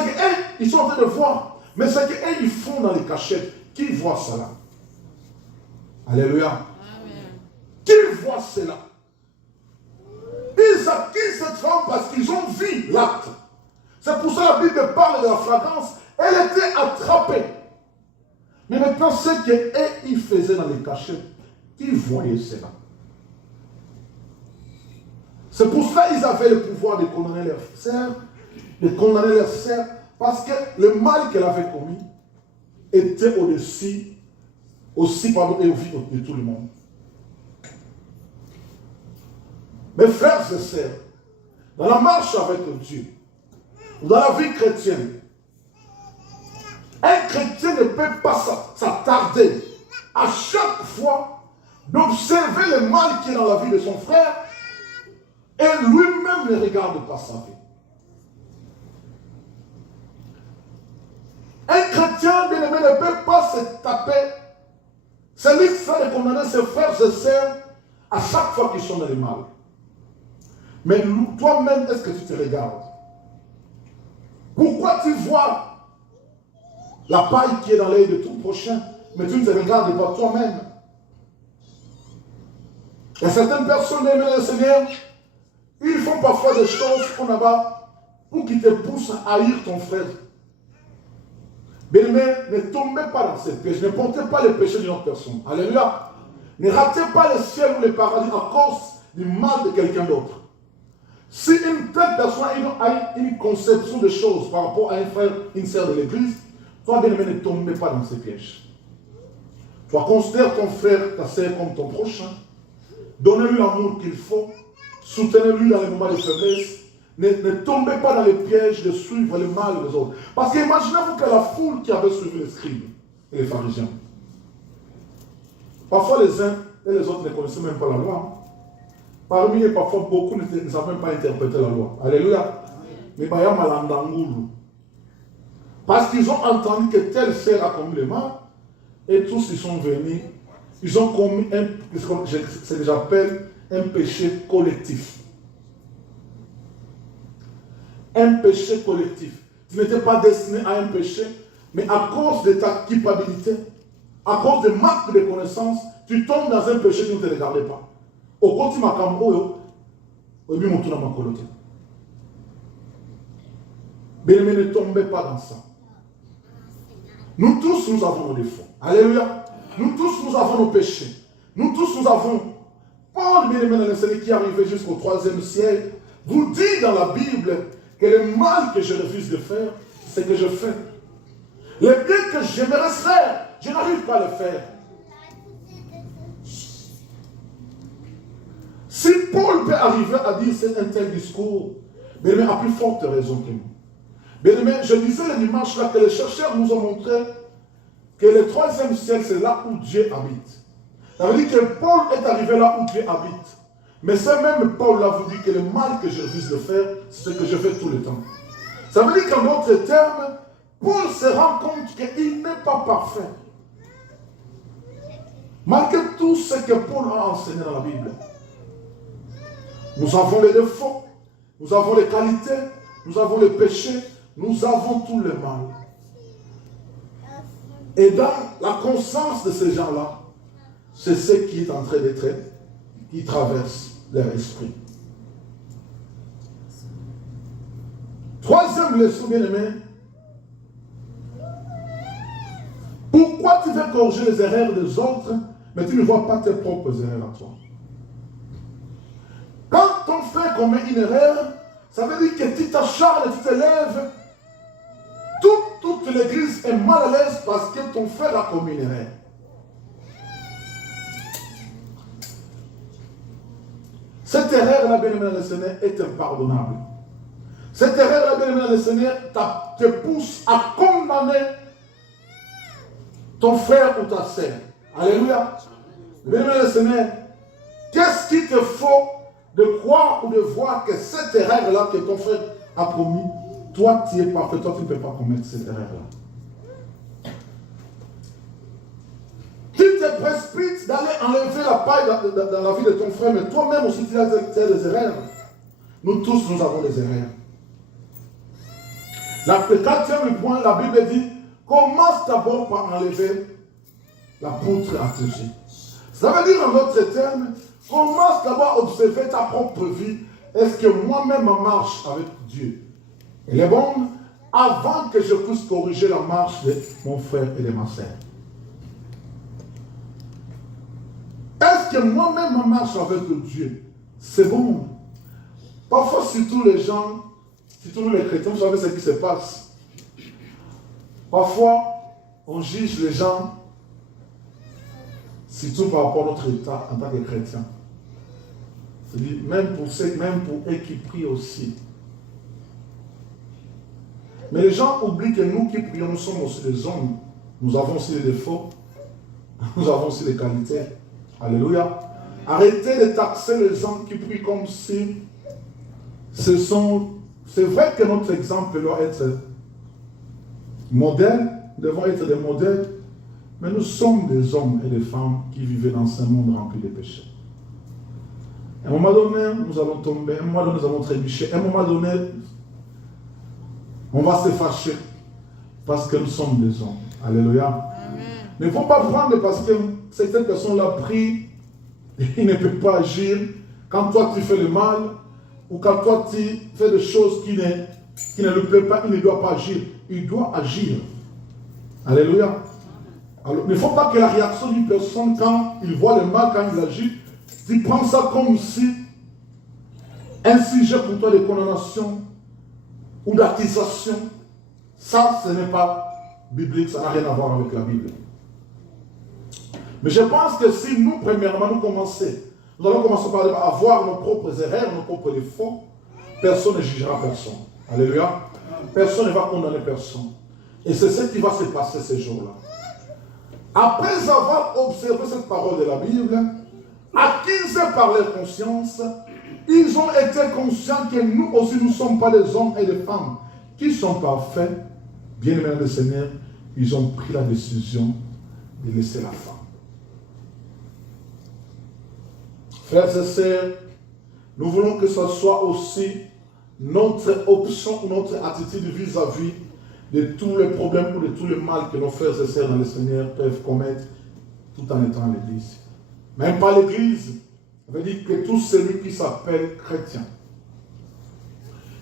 qu'ils sont en train de voir. Mais ce qu'ils font dans les cachettes, qui voit cela? Alléluia. Amen. Qui voit cela? Ils accusent cette femme parce qu'ils ont vu l'acte. C'est pour ça que la Bible parle de la flagrance. Elle était attrapée. Mais maintenant, ce qu'ils faisaient dans les cachettes, qui voyaient cela? C'est pour ça qu'ils avaient le pouvoir de condamner leurs sœurs, parce que le mal qu'elle avait commis était au-dessus, et au vu de tout le monde. Mes frères et sœurs, dans la marche avec Dieu, ou dans la vie chrétienne, un chrétien ne peut pas s'attarder à chaque fois d'observer le mal qui est dans la vie de son frère et lui-même ne regarde pas sa vie. Un chrétien bien-aimé ne peut pas se taper, c'est lui qui fait de condamner ses frères et sœurs à chaque fois qu'ils sont dans le mal. Mais toi-même, est-ce que tu te regardes? Pourquoi tu vois la paille qui est dans l'œil de ton prochain, mais tu ne te regardes pas toi-même? Il y a certaines personnes, aimées le Seigneur, ils font parfois des choses qu'on a bas pour qu'ils te poussent à haïr ton frère. Bien-aimé, ne tombez pas dans ces pièges, ne portez pas les péchés d'une autre personne. Alléluia. Ne ratez pas le ciel ou le paradis à cause du mal de quelqu'un d'autre. Si une telle personne a une conception de choses par rapport à un frère, une sœur de l'église, toi, bien-aimé, ne tombez pas dans ces pièges. Toi, considère ton frère, ta sœur comme ton prochain. Donnez-lui l'amour qu'il faut. Soutenez-lui dans les moments de faiblesse. Ne tombez pas dans les pièges de suivre le mal des autres. Parce qu'imaginez-vous que la foule qui avait suivi les scribes et les pharisiens, parfois les uns et les autres ne connaissaient même pas la loi. Parmi eux, parfois beaucoup ne savaient même pas interpréter la loi. Alléluia. Mais il y a malandangoulou. Parce qu'ils ont entendu que tel sœur a commis le mal, et tous ils sont venus, ils ont commis ce que j'appelle un péché collectif. Un péché collectif. Tu n'étais pas destiné à un péché, mais à cause de ta culpabilité, à cause de manque de connaissances, tu tombes dans un péché qui ne te regardait pas. Au côté Makambo, au mieux mon ma coloté. Mais ne tombez pas dans ça. Nous tous, nous avons nos défauts. Alléluia. Nous tous, nous avons nos péchés. Nous tous, nous avons. Paul, bien-aimé dans le Seigneur, qui est arrivé jusqu'au 3e siècle, vous dit dans la Bible que le mal que je refuse de faire, c'est que je fais. Le bien que j'aimerais faire, je n'arrive pas à le faire. Si Paul peut arriver à dire un tel discours, mais il a plus forte raison que nous. Bien aimé, je disais le dimanche là que les chercheurs nous ont montré que le troisième ciel, c'est là où Dieu habite. Ça veut dire que Paul est arrivé là où Dieu habite. Mais c'est même Paul là vous dit que le mal que je refuse de faire, c'est ce que je fais tout le temps. Ça veut dire qu'en d'autres termes, Paul se rend compte qu'il n'est pas parfait. Malgré tout ce que Paul a enseigné dans la Bible. Nous avons les défauts, nous avons les qualités, nous avons les péchés, nous avons tout le mal. Et dans la conscience de ces gens-là, c'est ce qui est en train d'être, qui traverse leur esprit. Troisième leçon, bien-aimé. Pourquoi tu veux corriger les erreurs des autres, mais tu ne vois pas tes propres erreurs à toi? Quand ton frère commet une erreur, ça veut dire que tu t'acharnes, tu te lèves. Toute l'église est mal à l'aise parce que ton frère a commis une erreur. Cette erreur-là, bien-aimé dans le Seigneur, est impardonnable. Cette erreur-là, bien-aimé dans le Seigneur, te pousse à condamner ton frère ou ta sœur. Alléluia. Bien-aimé dans le Seigneur, qu'est-ce qu'il te faut de croire ou de voir que cette erreur-là que ton frère a commis, toi tu es parfait, toi tu ne peux pas commettre cette erreur-là. Tu te précipites d'aller enlever la paille dans la vie de ton frère, mais toi-même aussi tu as des erreurs. Nous tous, nous avons des erreurs. Le quatrième point, la Bible dit, commence d'abord par enlever la poutre à tes yeux. Ça veut dire en d'autres termes, commence d'abord à observer ta propre vie. Est-ce que moi-même ma marche avec Dieu, elle est bonne avant que je puisse corriger la marche de mon frère et de ma sœur? Est-ce que moi-même ma marche avec Dieu, c'est bon? Parfois, surtout les gens, surtout les chrétiens, vous savez ce qui se passe. Parfois, on juge les gens, surtout par rapport à notre état en tant que chrétien. C'est-à-dire, même pour eux qui prient aussi. Mais les gens oublient que nous qui prions, nous sommes aussi des hommes. Nous avons aussi des défauts. Nous avons aussi des qualités. Alléluia. Arrêtez de taxer les gens qui prient comme si c'est vrai que notre exemple doit être modèle. Nous devons être des modèles. Mais nous sommes des hommes et des femmes qui vivent dans ce monde rempli de péchés. À un moment donné, nous allons tomber. À un moment donné, nous allons trébucher. À un moment donné, on va se fâcher parce que nous sommes des hommes. Alléluia. Amen. Il ne faut pas prendre parce que cette personne-là prie, il ne peut pas agir. Quand toi tu fais le mal, ou quand toi tu fais des choses qui ne lui plaisent pas, il ne doit pas agir. Il doit agir. Alléluia. Alors, il ne faut pas que la réaction d'une personne, quand il voit le mal, quand il agit, tu prends ça comme si un sujet pour toi de condamnation ou d'accusation. Ça, ce n'est pas biblique, ça n'a rien à voir avec la Bible. Mais je pense que si nous, premièrement, nous allons commencer par avoir nos propres erreurs, nos propres défauts, personne ne jugera personne. Alléluia. Personne ne va condamner personne. Et c'est ce qui va se passer ces jours-là. Après avoir observé cette parole de la Bible, acquise par leur conscience, ils ont été conscients que nous aussi, nous ne sommes pas des hommes et des femmes qui sont parfaits. Bien aimés le Seigneur, ils ont pris la décision de laisser la femme. Frères et sœurs, nous voulons que ce soit aussi notre option ou notre attitude vis-à-vis de tous les problèmes ou de tout le mal que nos frères et sœurs dans le Seigneur peuvent commettre tout en étant à l'église. Même pas l'église, ça veut dire que tout celui qui s'appelle chrétien.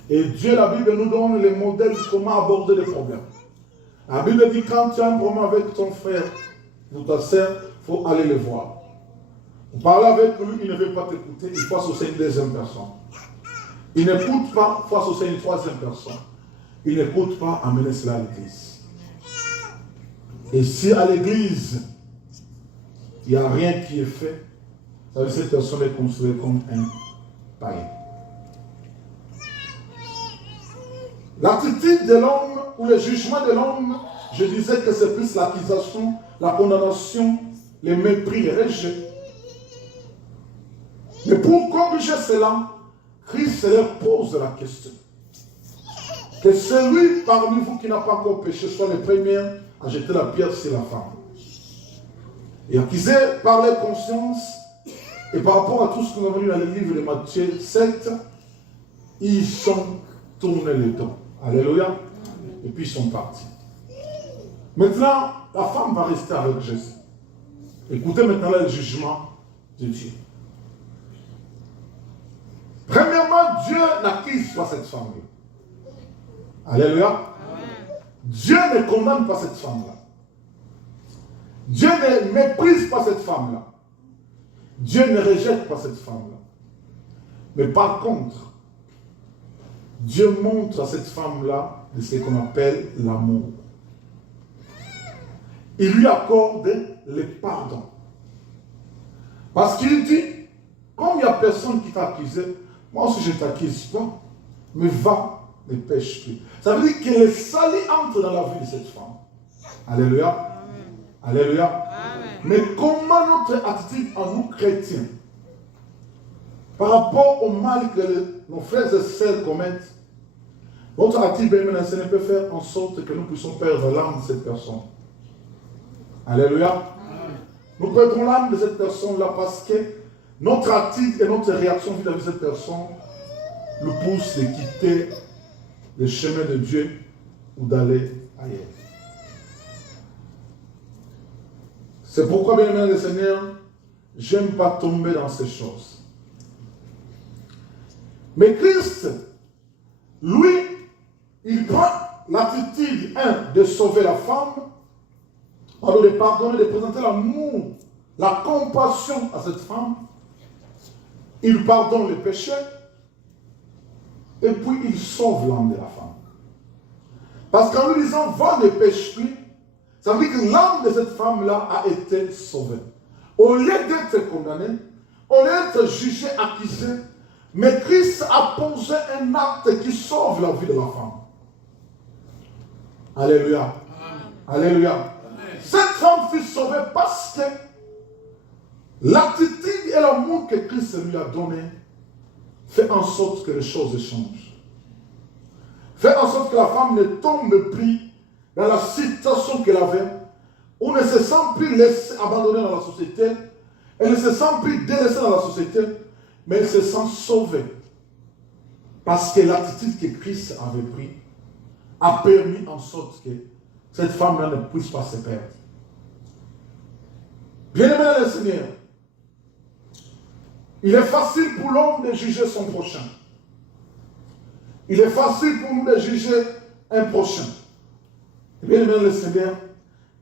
Et Dieu, la Bible nous donne les modèles de comment aborder les problèmes. La Bible dit quand tu as un problème avec ton frère ou ta sœur, il faut aller le voir. Vous parlez avec lui, il ne veut pas t'écouter, il faut associer une deuxième personne. Il n'écoute pas, il faut associer une troisième personne. Il n'écoute pas, amener cela à l'église. Et si à l'église, il n'y a rien qui est fait, ça veut dire que cette personne est considérée comme un païen. L'attitude de l'homme ou le jugement de l'homme, je disais que c'est plus l'accusation, la condamnation, le mépris, le rejet. Mais pour corriger cela, Christ leur pose la question. Que celui parmi vous qui n'a pas encore péché soit le premier à jeter la pierre sur la femme. Et accusé par leur conscience, et par rapport à tout ce que nous avons lu dans le livre de Matthieu 7, ils sont tournés le dos. Alléluia. Et puis ils sont partis. Maintenant, la femme va rester avec Jésus. Écoutez maintenant le jugement de Dieu. Premièrement, Dieu n'accuse pas cette femme-là. Alléluia. Amen. Dieu ne condamne pas cette femme-là. Dieu ne méprise pas cette femme-là. Dieu ne rejette pas cette femme-là. Mais par contre, Dieu montre à cette femme-là de ce qu'on appelle l'amour. Il lui accorde le pardon. Parce qu'il dit, comme il n'y a personne qui t'a accusé, moi aussi je ne t'accuse pas, mais va, ne pêche plus. Ça veut dire que le salut entre dans la vie de cette femme. Alléluia. Amen. Alléluia. Amen. Mais comment notre attitude en nous chrétiens, par rapport au mal que nos frères et sœurs commettent, notre attitude, bien aimé, ne peut faire en sorte que nous puissions perdre l'âme de cette personne. Alléluia. Amen. Nous perdrons l'âme de cette personne-là parce que notre attitude et notre réaction vis-à-vis de cette personne nous poussent de quitter le chemin de Dieu ou d'aller ailleurs. C'est pourquoi, bien aimé le Seigneur, j'aime pas tomber dans ces choses. Mais Christ, lui, il prend l'attitude, de sauver la femme, de pardonner, de présenter l'amour, la compassion à cette femme. Il pardonne le péché et puis il sauve l'âme de la femme. Parce qu'en lui disant, va ne pêche plus, ça veut dire que l'âme de cette femme-là a été sauvée. Au lieu d'être condamné, au lieu d'être jugé, accusé, mais Christ a posé un acte qui sauve la vie de la femme. Alléluia. Amen. Alléluia. Amen. Cette femme fut sauvée parce que l'attitude et l'amour que Christ lui a donné fait en sorte que les choses changent. Fait en sorte que la femme ne tombe plus dans la situation qu'elle avait, où ne se sent plus laissée, abandonnée dans la société, elle ne se sent plus délaissée dans la société, mais elle se sent sauvée. Parce que l'attitude que Christ avait prise a permis en sorte que cette femme-là ne puisse pas se perdre. Bien-aimé dans le Seigneur, il est facile pour l'homme de juger son prochain. Il est facile pour nous de juger un prochain. Bien-aimé dans le Seigneur,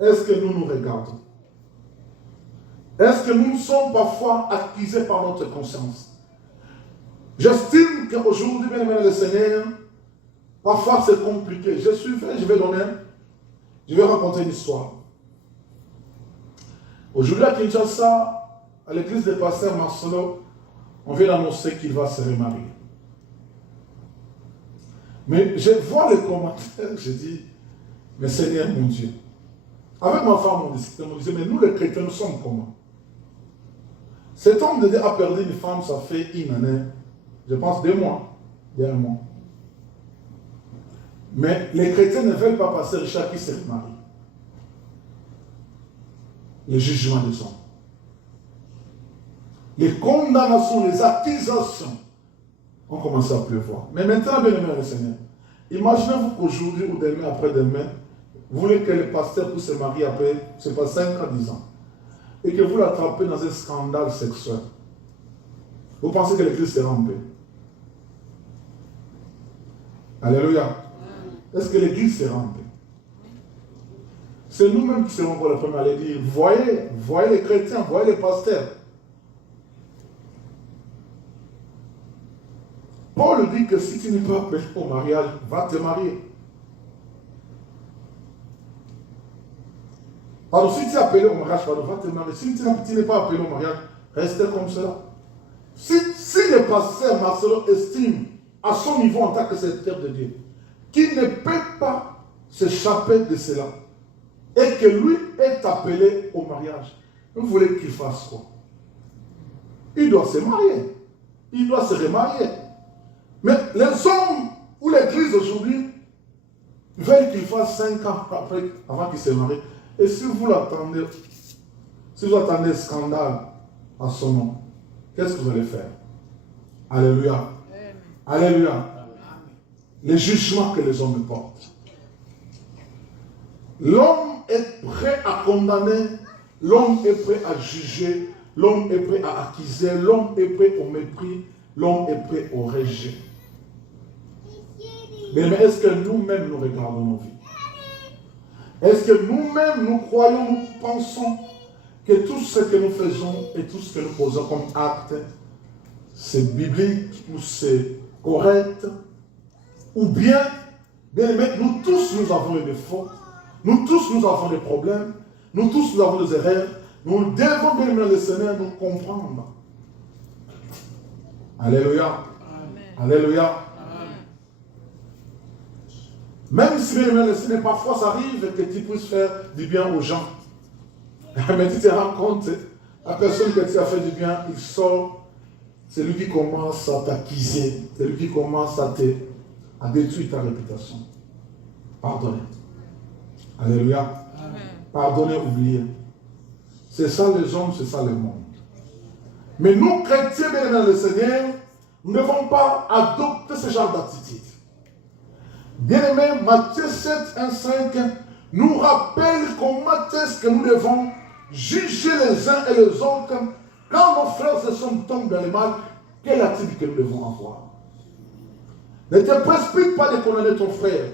est-ce que nous nous regardons? Est-ce que nous sommes parfois accusés par notre conscience? J'estime qu'aujourd'hui, bien-aimé dans le Seigneur, parfois c'est compliqué. Je vais raconter une histoire. Aujourd'hui à Kinshasa, à l'église de pasteur Marcelo, on vient d'annoncer qu'il va se remarier. Mais je vois les commentaires, je dis, mais Seigneur mon Dieu, avec ma femme on disait, mais nous les chrétiens, nous sommes comment? Cet homme de Dieu a perdu une femme, ça fait une année, je pense 2 mois, il y a 1 mois. Mais les chrétiens ne veulent pas passer Richard qui se marie. Le jugement des hommes. Les condamnations, les accusations ont commencé à pleuvoir. Mais maintenant, bien aimé le Seigneur, imaginez-vous qu'aujourd'hui ou demain, après-demain, vous voulez que le pasteur puisse se marier après, c'est pas 5 à 10 ans, et que vous l'attrapez dans un scandale sexuel. Vous pensez que l'église sera en paix? Alléluia. Est-ce que l'église sera en paix? C'est nous-mêmes qui serons pour le premier à aller dire, voyez les chrétiens, voyez les pasteurs. Paul dit que si tu n'es pas appelé au mariage, va te marier. Alors si tu es appelé au mariage, va te marier. Si tu n'es pas appelé au mariage, reste comme cela. Si le pasteur Marcelo estime à son niveau en tant que serviteur de Dieu qui ne peut pas s'échapper de cela et que lui est appelé au mariage, vous voulez qu'il fasse quoi? Il doit se marier. Il doit se remarier. Mais les hommes ou l'église aujourd'hui veulent qu'il fasse 5 ans après, avant qu'il se marie. Et si vous l'attendez, si vous attendez un scandale à son nom, qu'est-ce que vous allez faire? Alléluia. Alléluia. Les jugements que les hommes portent. L'homme est prêt à condamner, l'homme est prêt à juger, l'homme est prêt à accuser, l'homme est prêt au mépris, l'homme est prêt au rejet. Mais est-ce que nous-mêmes nous regardons nos vies? Est-ce que nous-mêmes nous croyons, nous pensons que tout ce que nous faisons et tout ce que nous posons comme acte, c'est biblique ou c'est correct? Ou bien, nous tous nous avons des défauts, nous tous nous avons des problèmes, nous tous nous avons des erreurs, nous devons bien le Seigneur nous comprendre. Alléluia. Amen. Alléluia. Amen. Même si bien le Seigneur, parfois ça arrive que tu puisses faire du bien aux gens. Mais tu te rends compte, la personne que tu as fait du bien, il sort, c'est lui qui commence à t'accuser, c'est lui qui commence à détruire ta réputation. Pardonnez. Alléluia. Amen. Pardonnez, oubliez. C'est ça les hommes, c'est ça le monde. Mais nous, chrétiens, bien dans le Seigneur, nous ne devons pas adopter ce genre d'attitude. Bien-aimé, Matthieu 7, 1, 5 nous rappelle comment est-ce que nous devons juger les uns et les autres quand nos frères et sœurs tombent dans le mal. Quelle attitude que nous devons avoir? Ne te précipite pas de condamner ton frère.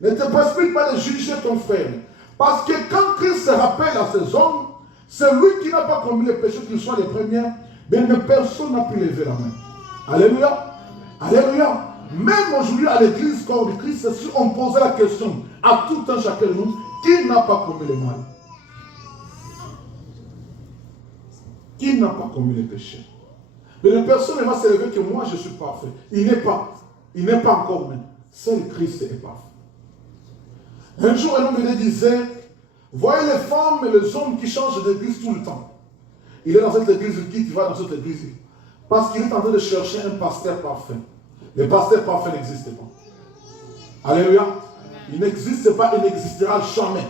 Ne te précipite pas de juger ton frère. Parce que quand Christ se rappelle à ces hommes, c'est lui qui n'a pas commis les péchés, qu'il soit les premiers, mais personne n'a pu lever la main. Alléluia. Alléluia. Même aujourd'hui à l'église, corps de Christ, si on posait la question à tout un chacun de nous, qui n'a pas commis le mal? Qui n'a pas commis les péchés? Mais la personne ne va se lever que moi je suis parfait. Il n'est pas encore même. Seul Christ est parfait. Un jour, un homme me disait, voyez les femmes et les hommes qui changent d'église tout le temps. Il est dans cette église, il quitte, il va dans cette église. Parce qu'il est en train de chercher un pasteur parfait. Le pasteur parfait n'existe pas. Alléluia. Il n'existe pas, il n'existera jamais.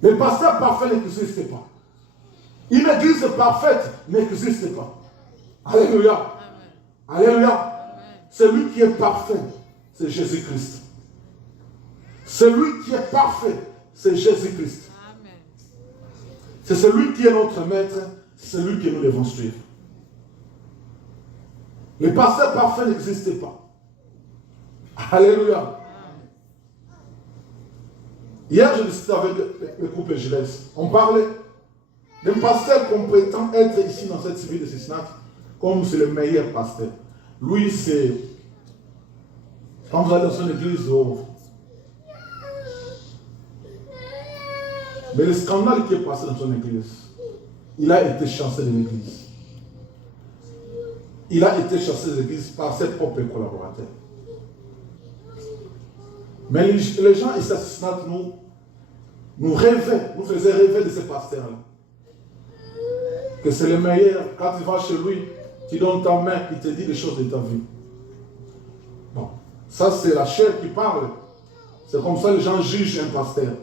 Le pasteur parfait n'existe pas. Une église parfaite n'existe pas. Alléluia. Alléluia. Celui qui est parfait, c'est Jésus-Christ. Celui qui est parfait, c'est Jésus-Christ. C'est celui qui est notre maître, c'est celui que nous devons suivre. Le pasteur parfait n'existe pas. Alléluia. Hier, je discutais avec le couple Gilles. On parlait d'un pasteur qu'on prétend être ici dans cette ville de Cincinnati comme c'est le meilleur pasteur. Lui, c'est... Quand vous allez dans son église, mais le scandale qui est passé dans son église, il a été chassé de l'église. Il a été chassé de l'église par ses propres collaborateurs. Mais les gens ici à Cincinnati nous rêvaient, nous faisaient rêver de ce pasteur-là. Que c'est le meilleur. Quand tu vas chez lui, tu donnes ta main, il te dit des choses de ta vie. Bon, ça c'est la chair qui parle. C'est comme ça que les gens jugent un pasteur.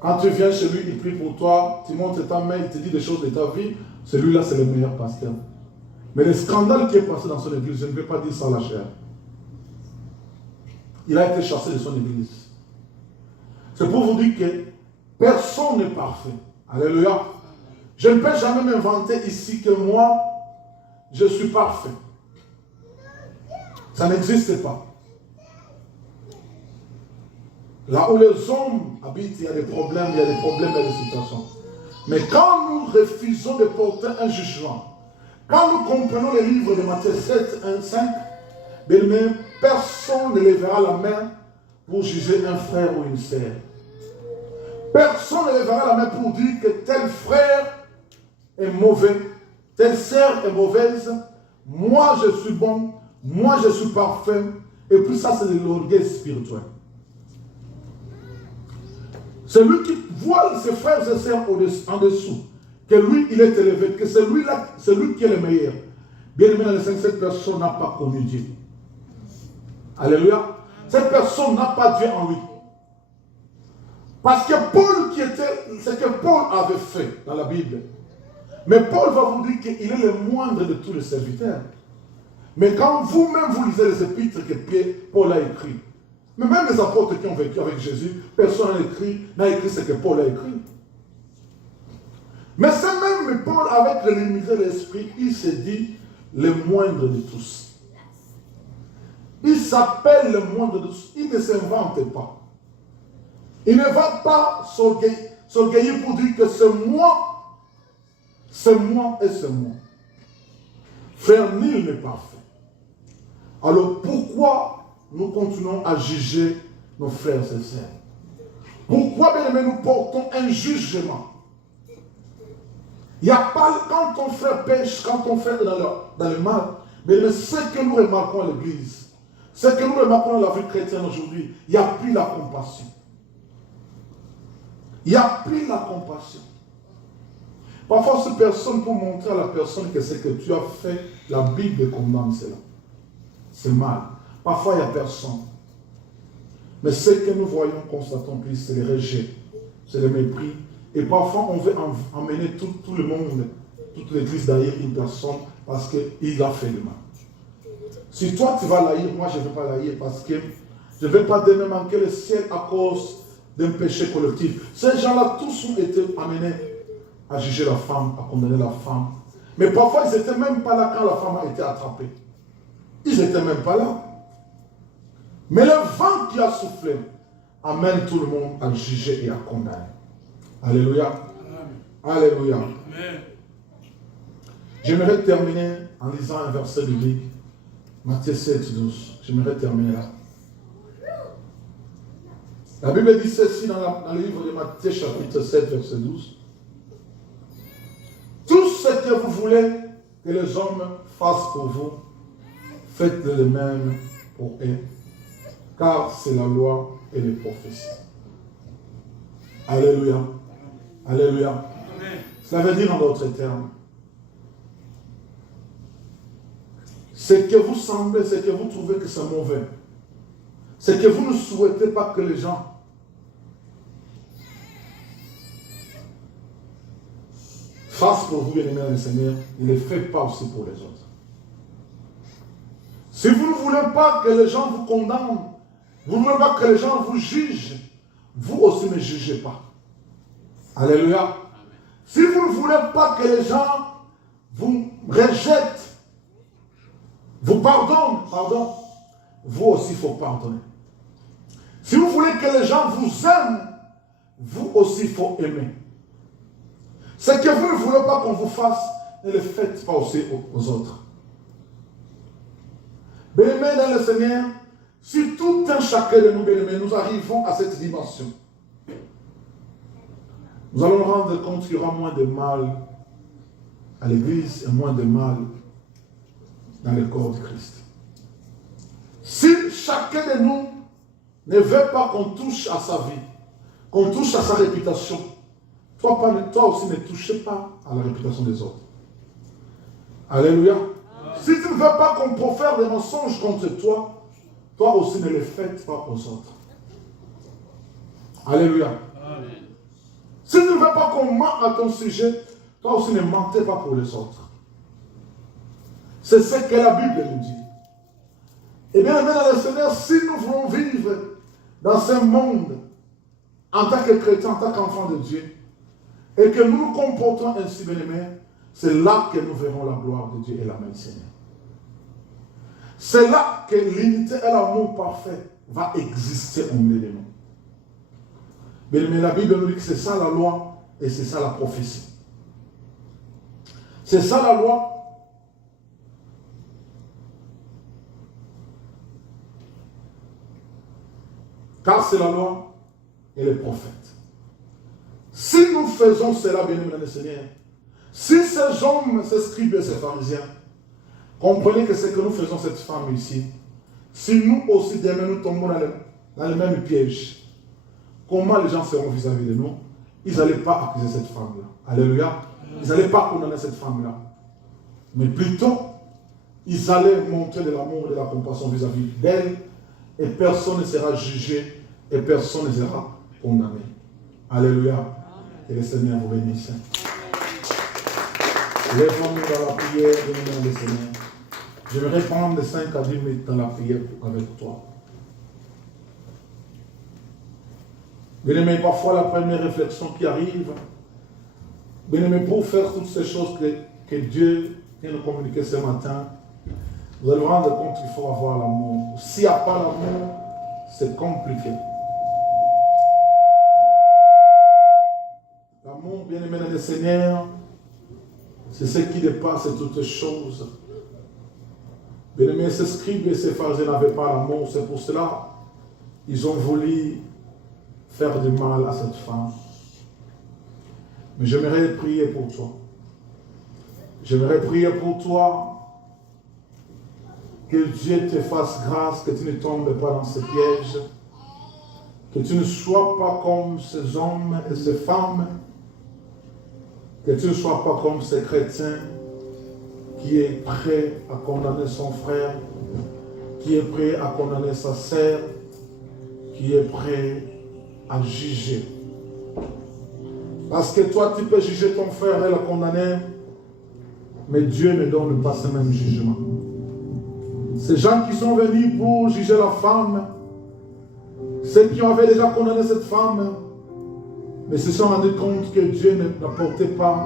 Quand tu viens chez lui, il prie pour toi, tu montres ta main, il te dit des choses de ta vie, celui-là c'est le meilleur pasteur. Mais le scandale qui est passé dans son église, je ne vais pas dire ça à la chair. Il a été chassé de son église. C'est pour vous dire que personne n'est parfait. Alléluia. Je ne peux jamais m'inventer ici que moi, je suis parfait. Ça n'existe pas. Là où les hommes habitent, il y a des problèmes, il y a des problèmes et des situations. Mais quand nous refusons de porter un jugement, quand nous comprenons les livres de Matthieu 7, 1, 5, bien, personne ne lèvera la main pour juger un frère ou une sœur. Personne ne lèvera la main pour dire que tel frère est mauvais, telle sœur est mauvaise, moi je suis bon, moi je suis parfait, et puis ça c'est de l'orgueil spirituel. Celui qui voit ses frères et sœurs en dessous, que lui il est élevé, que c'est lui qui est le meilleur. Bien aimé dans le Seigneur, cette personne n'a pas connu Dieu. Alléluia. Cette personne n'a pas Dieu en lui. Parce que Paul ce que Paul avait fait dans la Bible. Mais Paul va vous dire qu'il est le moindre de tous les serviteurs. Mais quand vous-même vous lisez les épîtres que Paul a écrit, mais même les apôtres qui ont vécu avec Jésus, personne n'a écrit ce que Paul a écrit. Mais c'est même Paul, avec l'unité de l'esprit, il s'est dit le moindre de tous. Il s'appelle le moindre de tous. Il ne s'invente pas. Il ne va pas s'orgueillir pour dire que c'est moi et c'est moi. Frère, nul n'est parfait. Alors pourquoi nous continuons à juger nos frères et sœurs? Pourquoi, bien aimé, nous portons un jugement? Il n'y a pas, quand ton frère pêche, quand ton frère est dans le mal, mais ce que nous remarquons à l'église, ce que nous remarquons dans la vie chrétienne aujourd'hui, il n'y a plus la compassion. Il n'y a plus la compassion. Parfois, cette personne peut montrer à la personne que ce que tu as fait, la Bible condamne cela. C'est mal. Parfois, il n'y a personne. Mais ce que nous voyons, constatons plus, c'est le rejet, c'est le mépris. Et parfois, on veut emmener tout le monde, toute l'église derrière une personne parce qu'il a fait le mal. Si toi, tu vas l'haïr, moi, je ne vais pas l'haïr parce que je ne vais pas donner manquer le ciel à cause d'un péché collectif. Ces gens-là, tous ont été amenés à juger la femme, à condamner la femme. Mais parfois, ils n'étaient même pas là quand la femme a été attrapée. Ils n'étaient même pas là. Mais le vent qui a soufflé amène tout le monde à juger et à condamner. Alléluia. Amen. Alléluia. Amen. J'aimerais terminer en lisant un verset biblique. Matthieu 7, 12. J'aimerais terminer là. La Bible dit ceci dans le livre de Matthieu chapitre 7, verset 12. Tout ce que vous voulez que les hommes fassent pour vous, faites-le de même pour eux. Car c'est la loi et les prophéties. Alléluia. Alléluia. Amen. Cela veut dire en d'autres termes, ce que vous semblez, ce que vous trouvez que c'est mauvais, ce que vous ne souhaitez pas que les gens fassent pour vous, bien aimés dans le Seigneur, ne le faites pas aussi pour les autres. Si vous ne voulez pas que les gens vous condamnent, vous ne voulez pas que les gens vous jugent, vous aussi ne jugez pas. Alléluia. Amen. Si vous ne voulez pas que les gens vous rejettent, vous pardonnent, vous aussi il faut pardonner. Si vous voulez que les gens vous aiment, vous aussi il faut aimer. Ce que vous ne voulez pas qu'on vous fasse, ne le faites pas aussi aux autres. Bien-aimés dans le Seigneur, si tout un chacun de nous, bien-aimés, nous arrivons à cette dimension, nous allons nous rendre compte qu'il y aura moins de mal à l'église et moins de mal dans le corps de Christ. Si chacun de nous ne veut pas qu'on touche à sa vie, qu'on touche à sa réputation, toi aussi ne touchez pas à la réputation des autres. Alléluia. Si tu ne veux pas qu'on profère des mensonges contre toi, toi aussi ne les faites pas aux autres. Alléluia. Amen. Si tu ne veux pas qu'on ment à ton sujet, toi aussi ne mentez pas pour les autres. C'est ce que la Bible nous dit. Et bien, dans le Seigneur, si nous voulons vivre dans ce monde, en tant que chrétien, en tant qu'enfant de Dieu, et que nous nous comportons ainsi, bien aimés, c'est là que nous verrons la gloire de Dieu et la main du Seigneur. C'est là que l'unité et l'amour parfait va exister au milieu de nous. Mais la Bible nous dit que c'est ça la loi et c'est ça la prophétie. C'est ça la loi. Car c'est la loi et les prophètes. Si nous faisons cela, bien aimé dans le Seigneur, si ces hommes, ces scribes et ces pharisiens Comprenez que ce que nous faisons cette femme ici, si nous aussi demain nous tombons dans le même piège, comment les gens seront vis-à-vis de nous? Ils n'allaient pas accuser cette femme-là. Alléluia. Ils n'allaient pas condamner cette femme-là. Mais plutôt, ils allaient montrer de l'amour et de la compassion vis-à-vis d'elle, et personne ne sera jugé, et personne ne sera condamné. Alléluia. Que le Seigneur vous bénisse. Lève-nous dans la prière de nom du Seigneur. J'aimerais prendre de 5 à 10 minutes dans la prière avec toi. Bien-aimé, parfois la première réflexion qui arrive, bien-aimé, pour faire toutes ces choses que Dieu vient nous communiquer ce matin, vous allez vous rendre compte qu'il faut avoir l'amour. S'il n'y a pas l'amour, c'est compliqué. L'amour, bien-aimé dans le Seigneur, c'est ce qui dépasse toutes choses. Bien-aimé, ces scribes et ces pharisiens n'avaient pas l'amour, c'est pour cela ils ont voulu faire du mal à cette femme. Mais j'aimerais prier pour toi. J'aimerais prier pour toi que Dieu te fasse grâce, que tu ne tombes pas dans ce piège, que tu ne sois pas comme ces hommes et ces femmes, que tu ne sois pas comme ces chrétiens qui est prêt à condamner son frère, qui est prêt à condamner sa sœur, qui est prêt à juger. Parce que toi, tu peux juger ton frère et le condamner, mais Dieu ne donne pas ce même jugement. Ces gens qui sont venus pour juger la femme, ceux qui avaient déjà condamné cette femme, mais se sont rendus compte que Dieu n'apportait pas,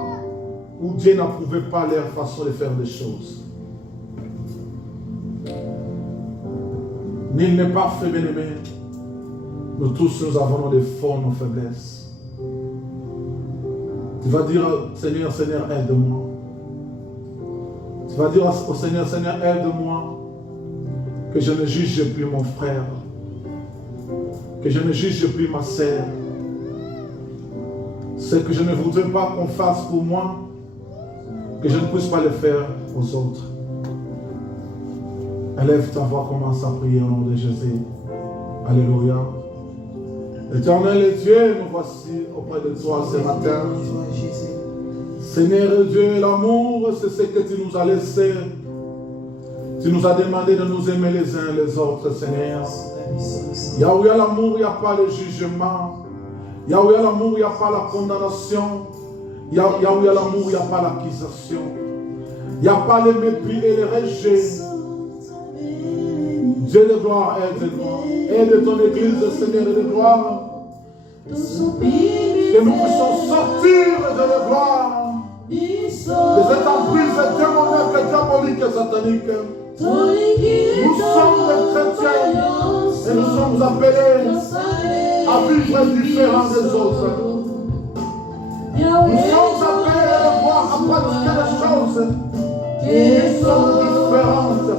ou Dieu n'approuvait pas leur façon de faire des choses. Nul n'est parfait, bien-aimé. Nous tous, nous avons nos défauts, nos faiblesses. Tu vas dire, Seigneur, Seigneur, aide-moi. Tu vas dire au Seigneur, Seigneur, aide-moi, que je ne juge plus mon frère, que je ne juge plus ma sœur. Ce que je ne voudrais pas qu'on fasse pour moi, que je ne puisse pas le faire aux autres. Élève ta voix, commence à prier au nom de Jésus. Alléluia. Éternel Dieu, nous voici auprès de toi ce matin. Seigneur Dieu, l'amour, c'est ce que tu nous as laissé. Tu nous as demandé de nous aimer les uns les autres, Seigneur. Là où il y a l'amour, il n'y a pas de jugement. Là où il y a l'amour, il n'y a pas la condamnation. Là où il y a l'amour, il n'y a pas l'accusation. Il n'y a pas le mépris et le rejet. Dieu de gloire, aide-nous. Aide ton Église, Seigneur de gloire. Que nous puissions sortir de la gloire, de cette emprise démoniaque et diabolique et satanique. Nous sommes des chrétiens et nous sommes appelés à vivre différents des autres. Nous sommes appelés à voir, à pratiquer des choses qui sont différentes.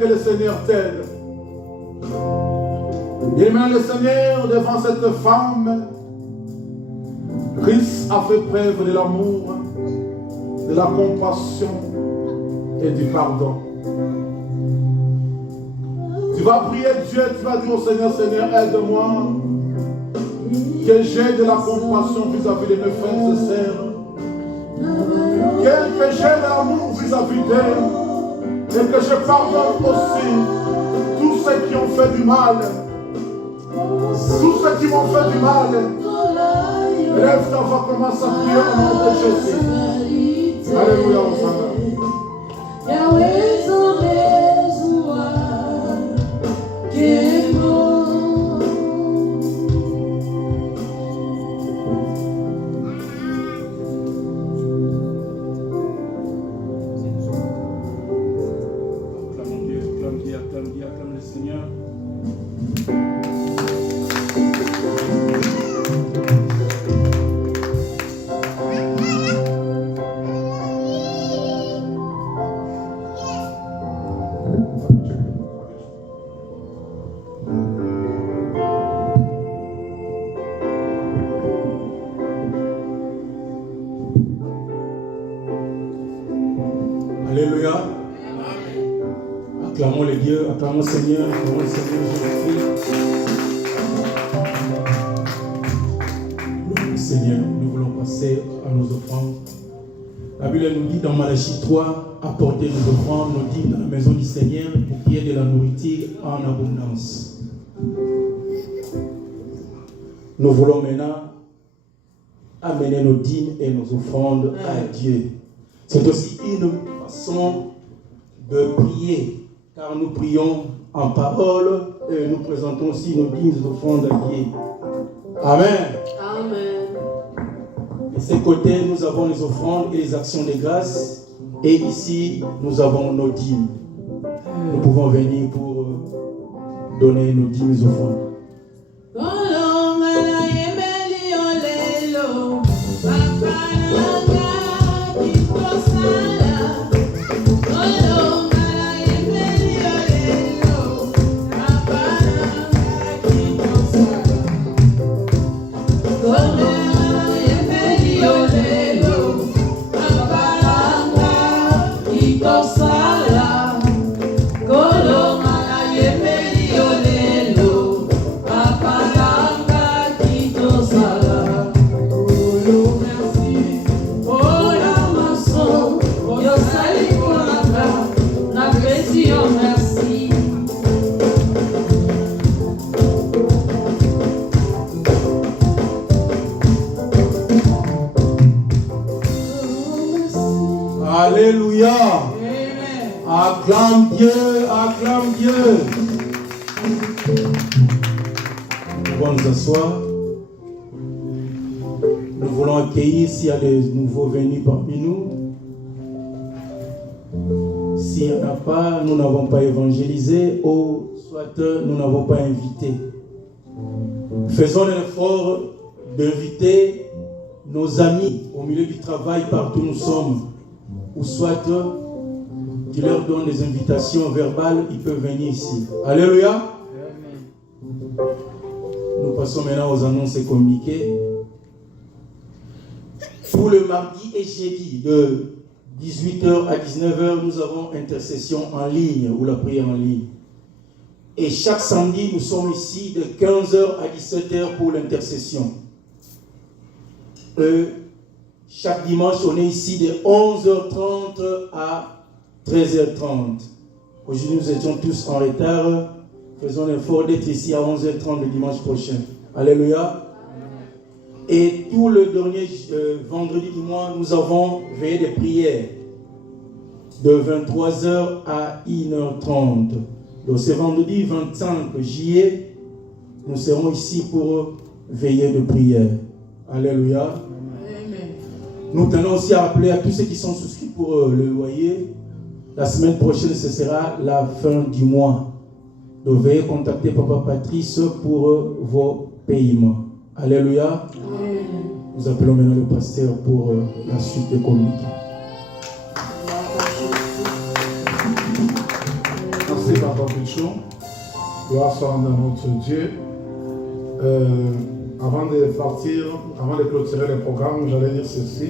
Que le Seigneur t'aide. Et même le Seigneur, devant cette femme, Christ a fait preuve de l'amour, de la compassion et du pardon. Tu vas prier Dieu, tu vas dire au Seigneur, Seigneur, aide-moi. Que j'ai de la compassion vis-à-vis de mes frères et sœurs. Que j'ai de l'amour vis-à-vis d'eux. Et que je pardonne aussi tous ceux qui ont fait du mal. Tous ceux qui m'ont fait du mal. Lève ta voix, commence à prier au nom de Jésus. Alléluia, Hosanna. Yahweh, Zorezua, Kemo. Acclame le Seigneur. Alléluia. Acclamons les dieux, acclamons le Seigneur, acclamons le Seigneur Jésus-Christ. Seigneur, nous voulons passer à nos offrandes. La Bible nous dit dans Malachie 3, apportez nos offrandes, nos dîmes dans la maison du Seigneur pour qu'il y ait de la nourriture en abondance. Nous voulons maintenant amener nos dîmes et nos offrandes à Dieu. C'est aussi une façon de prier, car nous prions en parole et nous présentons aussi nos dîmes et nos offrandes à Dieu. Amen. Amen. De ce côté, nous avons les offrandes et les actions de grâce. Et ici, nous avons nos dîmes. Nous pouvons venir pour donner nos dîmes et offrandes. Alléluia. Acclame Dieu, acclame Dieu. Nous allons nous asseoir. Nous voulons accueillir s'il y a des nouveaux venus parmi nous. S'il n'y en a pas, nous n'avons pas évangélisé ou soit nous n'avons pas invité. Faisons l'effort d'inviter nos amis au milieu du travail partout où nous sommes. Ou soit tu leur donnes des invitations verbales, ils peuvent venir ici. Alléluia. Nous passons maintenant aux annonces et communiqués. Pour le mardi et jeudi, de 18h à 19h, nous avons intercession en ligne ou la prière en ligne. Et chaque samedi, nous sommes ici de 15h à 17h pour l'intercession. Chaque dimanche, on est ici de 11h30 à 13h30. Aujourd'hui, nous étions tous en retard. Faisons l'effort d'être ici à 11h30 le dimanche prochain. Alléluia. Et tout le dernier vendredi du mois, nous avons veillé des prières de 23h à 1h30. Donc, ce vendredi 25 juillet, nous serons ici pour veiller de prière. Alléluia. Nous tenons aussi à rappeler à tous ceux qui sont souscrits pour le loyer. La semaine prochaine, ce sera la fin du mois. Donc, veuillez contacter Papa Patrice pour vos paiements. Alléluia. Amen. Nous appelons maintenant le pasteur pour la suite des communiqués. Merci, Papa Pichon. Gloire soit à notre Dieu. Avant de partir, avant de clôturer le programme, j'allais dire ceci.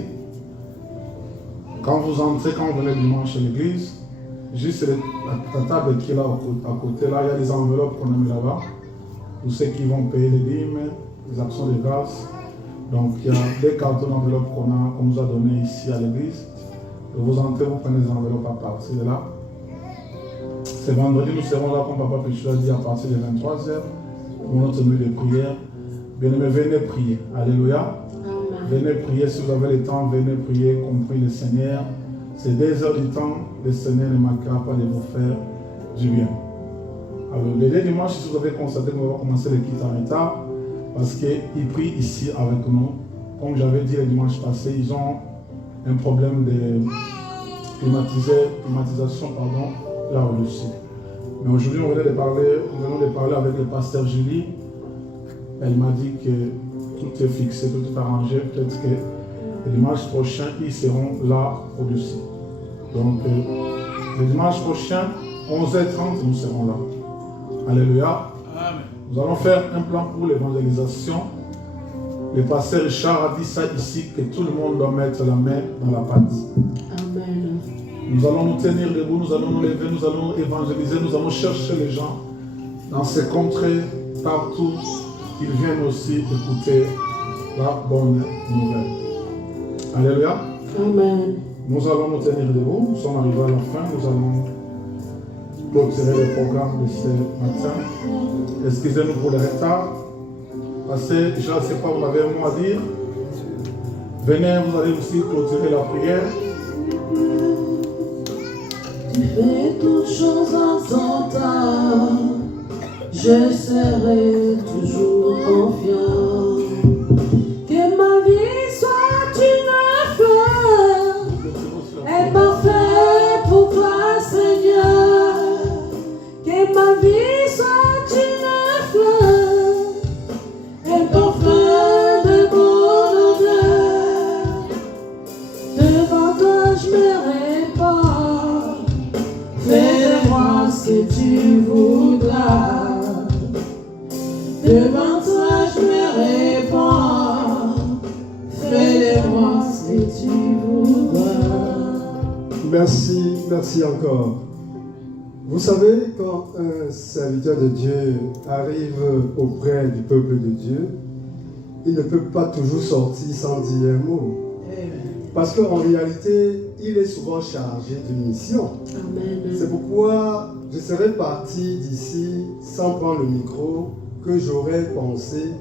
Quand vous entrez, quand vous venez dimanche à l'église, juste la table qui est là à côté, là, il y a des enveloppes qu'on a mis là-bas. Pour ceux qui vont payer les dîmes, les actions de grâce. Donc il y a des cartons d'enveloppes qu'on nous a donnés ici à l'église. Vous entrez, vous prenez les enveloppes à partir de là. Ce vendredi, nous serons là, comme Papa Péchou a dit, à partir de 23h, pour notre nuit de prière. Bien-aimés, venez prier. Alléluia. Venez prier, si vous avez le temps, venez prier, compris le Seigneur. C'est 2 heures du temps, le Seigneur ne manquera pas de vous faire du bien. Alors, les dimanches, si vous avez constaté qu'on va commencer le culte en retard, parce qu'ils prient ici avec nous. Comme j'avais dit le dimanche passé, ils ont un problème de climatisation là au-dessus. Mais aujourd'hui, nous venons de parler avec le pasteur Julie. Elle m'a dit que tout est fixé, tout est arrangé. Peut-être que le dimanche prochain, ils seront là au-dessus. Donc, le dimanche prochain, 11h30, nous serons là. Alléluia. Amen. Nous allons faire un plan pour l'évangélisation. Le pasteur Richard a dit ça ici, que tout le monde doit mettre la main dans la pâte. Amen. Nous allons nous tenir debout, nous allons nous lever, nous allons évangéliser, nous allons chercher les gens dans ces contrées, partout. Ils viennent aussi écouter la bonne nouvelle. Alléluia. Amen. Nous allons nous tenir debout. Nous sommes arrivés à la fin. Nous allons clôturer le programme de ce matin. Excusez-nous pour le retard. Parce que je ne sais pas, vous avez un mot à dire. Venez, vous allez aussi clôturer la prière. Tu fais toutes choses en son temps. Je serai toujours confiant. Que ma vie soit une fleur, est parfaite pour toi, Seigneur. Que ma vie soit une fleur, est parfaite de bonne odeur. Devant toi je me répands, fais de moi ce que tu voudras. Devant toi je me répands, fais de moi ce que tu voudras. Merci encore. Vous savez, quand un serviteur de Dieu arrive auprès du peuple de Dieu, il ne peut pas toujours sortir sans dire un mot. Parce qu'en réalité, il est souvent chargé d'une mission. Amen. C'est pourquoi je serais parti d'ici sans prendre le micro, que j'aurais pensé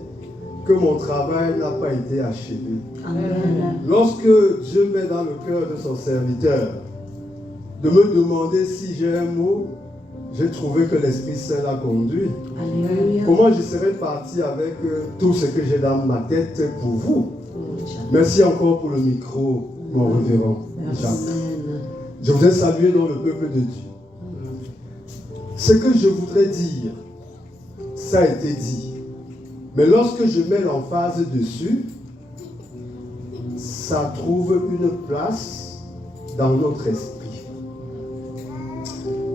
que mon travail n'a pas été achevé. Amen. Lorsque Dieu met dans le cœur de son serviteur de me demander si j'ai un mot, j'ai trouvé que l'Esprit Saint l'a conduit. Alléluia. Comment je serais parti avec tout ce que j'ai dans ma tête pour vous. Merci encore pour le micro, mon révérend Jacques. Je voudrais saluer dans le peuple de Dieu. Ce que je voudrais dire, ça a été dit. Mais lorsque je mets l'emphase dessus, ça trouve une place dans notre esprit.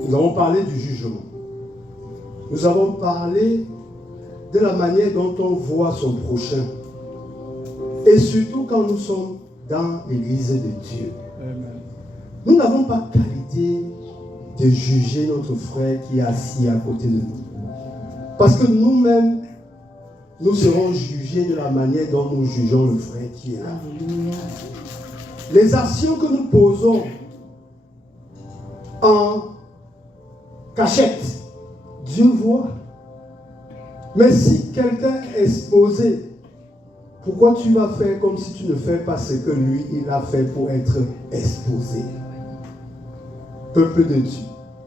Nous avons parlé du jugement. Nous avons parlé de la manière dont on voit son prochain. Et surtout quand nous sommes dans l'église de Dieu. Amen. Nous n'avons pas qualité de juger notre frère qui est assis à côté de nous. Parce que nous-mêmes, nous serons jugés de la manière dont nous jugeons le frère qui est là. Alléluia. Les actions que nous posons en cachette, Dieu voit. Mais si quelqu'un est exposé, pourquoi tu vas faire comme si tu ne fais pas ce que lui, il a fait pour être exposé? Peuple de Dieu,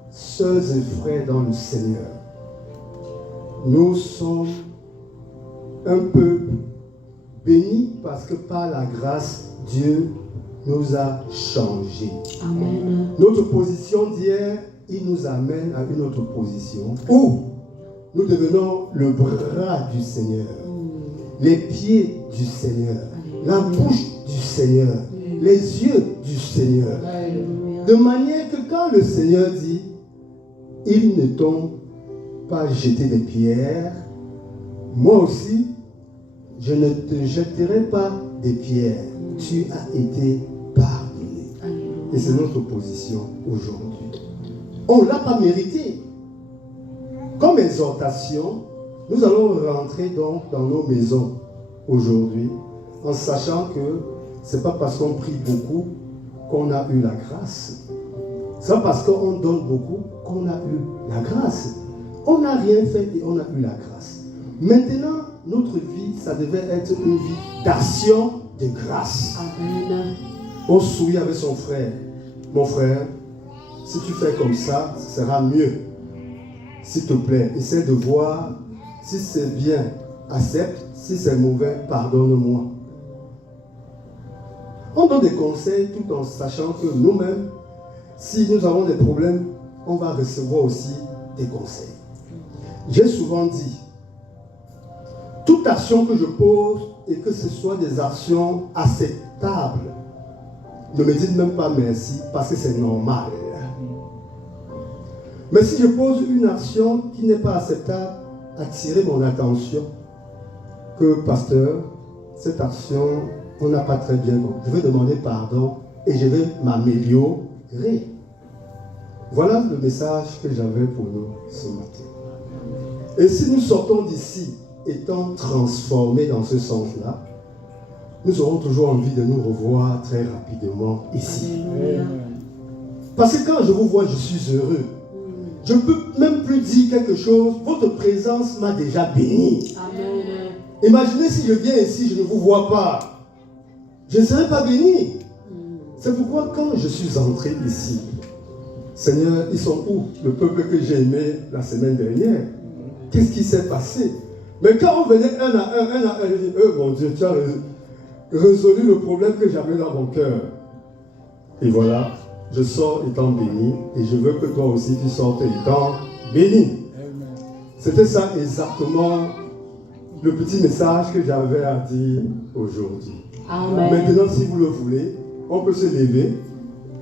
sœurs et frères dans le Seigneur, nous sommes un peuple béni parce que par la grâce, Dieu nous a changés. Amen. Notre position d'hier, il nous amène à une autre position où nous devenons le bras du Seigneur, les pieds du Seigneur, la bouche du Seigneur, les yeux du Seigneur. De manière que quand le Seigneur dit, ils ne t'ont pas jeté des pierres, moi aussi, je ne te jeterai pas des pierres. Tu as été pardonné. Et c'est notre position aujourd'hui. On ne l'a pas mérité. Comme exhortation, nous allons rentrer donc dans nos maisons aujourd'hui en sachant que ce n'est pas parce qu'on prie beaucoup qu'on a eu la grâce. Ce n'est pas parce qu'on donne beaucoup qu'on a eu la grâce. On n'a rien fait et on a eu la grâce. Maintenant, notre vie, ça devait être une vie d'action de grâce. Amen. On sourit avec son frère. Mon frère, si tu fais comme ça, ce sera mieux. S'il te plaît, essaie de voir si c'est bien, accepte. Si c'est mauvais, pardonne-moi. On donne des conseils tout en sachant que nous-mêmes, si nous avons des problèmes, on va recevoir aussi des conseils. J'ai souvent dit, toute action que je pose et que ce soit des actions acceptables, ne me dites même pas merci parce que c'est normal. Mais si je pose une action qui n'est pas acceptable, attirez mon attention que, pasteur, cette action, on n'a pas très bien compris. Je vais demander pardon et je vais m'améliorer. Voilà le message que j'avais pour nous ce matin. Et si nous sortons d'ici étant transformés dans ce sens-là, nous aurons toujours envie de nous revoir très rapidement ici. Parce que quand je vous vois, je suis heureux. Je ne peux même plus dire quelque chose. Votre présence m'a déjà béni. Amen. Imaginez si je viens ici, je ne vous vois pas. Je ne serai pas béni. C'est pourquoi quand je suis entré ici, Seigneur, ils sont où? Le peuple que j'ai aimé la semaine dernière. Qu'est-ce qui s'est passé? Mais quand on venait un à un, je dis, mon Dieu, tu as résolu le problème que j'avais dans mon cœur. Et voilà, je sors étant béni et je veux que toi aussi tu sortes étant béni. C'était ça exactement le petit message que j'avais à dire aujourd'hui. Amen. Maintenant, si vous le voulez, on peut se lever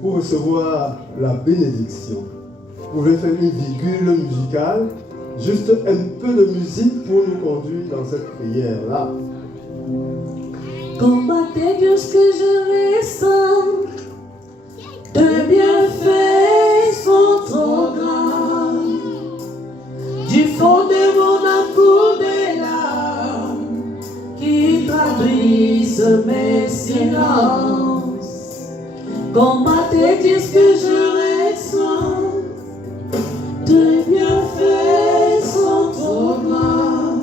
pour recevoir la bénédiction. Vous pouvez faire une virgule musicale, juste un peu de musique pour nous conduire dans cette prière-là. Combattez Dieu ce que je ressens, de bienfaits sont trop grands. Du fond de mon amour des larmes qui traduisent mes silences. Combattez Dieu ce que je ressens, de bienfaits sont trop grands.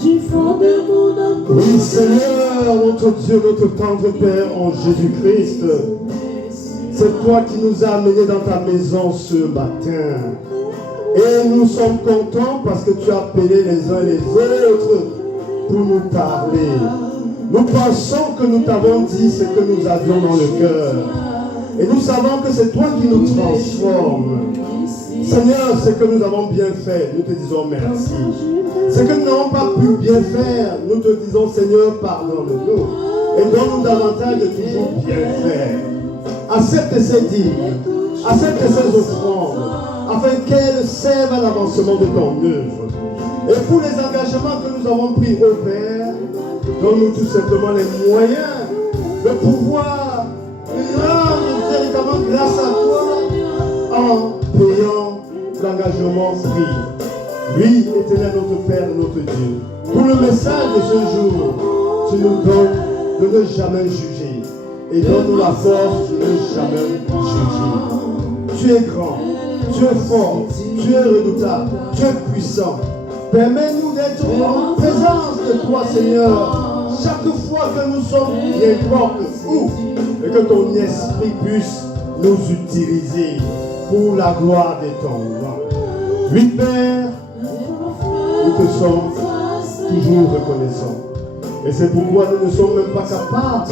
Du fond de mon amour. Oui, Seigneur, notre Dieu, notre tendre Père en Jésus-Christ, c'est toi qui nous as amenés dans ta maison ce matin. Et nous sommes contents parce que tu as appelé les uns et les autres pour nous parler. Nous pensons que nous t'avons dit ce que nous avions dans le cœur. Et nous savons que c'est toi qui nous transformes. Seigneur, ce que nous avons bien fait, nous te disons merci. Ce que nous n'avons pas pu bien faire, nous te disons Seigneur, pardonne-nous. Et donne-nous davantage de toujours bien faire. Accepte ces dîmes, accepte ces offrandes, afin qu'elles servent à l'avancement de ton œuvre. Et pour les engagements que nous avons pris au Père, donne-nous tout simplement les moyens de pouvoir rendre véritablement grâce à toi en payant l'engagement pris. Oui, éternel notre Père, notre Dieu, pour le message de ce jour, tu nous donnes de ne jamais juger et donne-nous la force de ne jamais juger. Tu es grand, tu es fort, tu es redoutable, tu es puissant. Permets-nous d'être en présence de toi, Seigneur, chaque fois que nous sommes n'importe où, et que ton esprit puisse nous utiliser pour la gloire de ton nom. Oui, Père, nous te sommes toujours reconnaissants. Et c'est pourquoi nous ne sommes même pas capables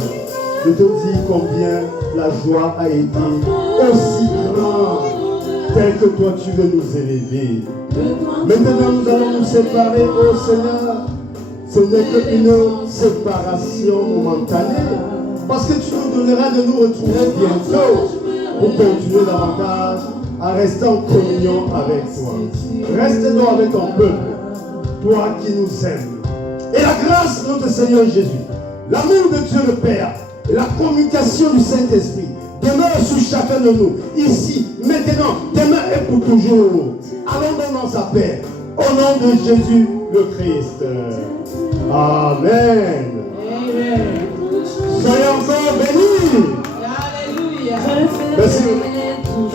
de te dire combien la joie a été aussi grande, telle que toi tu veux nous élever. Maintenant nous allons nous séparer, oh Seigneur. Ce n'est qu'une séparation momentanée, parce que tu nous donneras de nous retrouver bientôt pour continuer davantage à rester en communion avec toi. Reste donc avec ton peuple, toi qui nous aimes. Et la grâce de notre Seigneur Jésus, l'amour de Dieu le Père, et la communication du Saint-Esprit demeure sur chacun de nous, ici, maintenant, demain et pour toujours. Allons dans sa paix, au nom de Jésus le Christ. Amen. Amen. Soyez encore bénis. Alléluia. Je Merci. ferai tout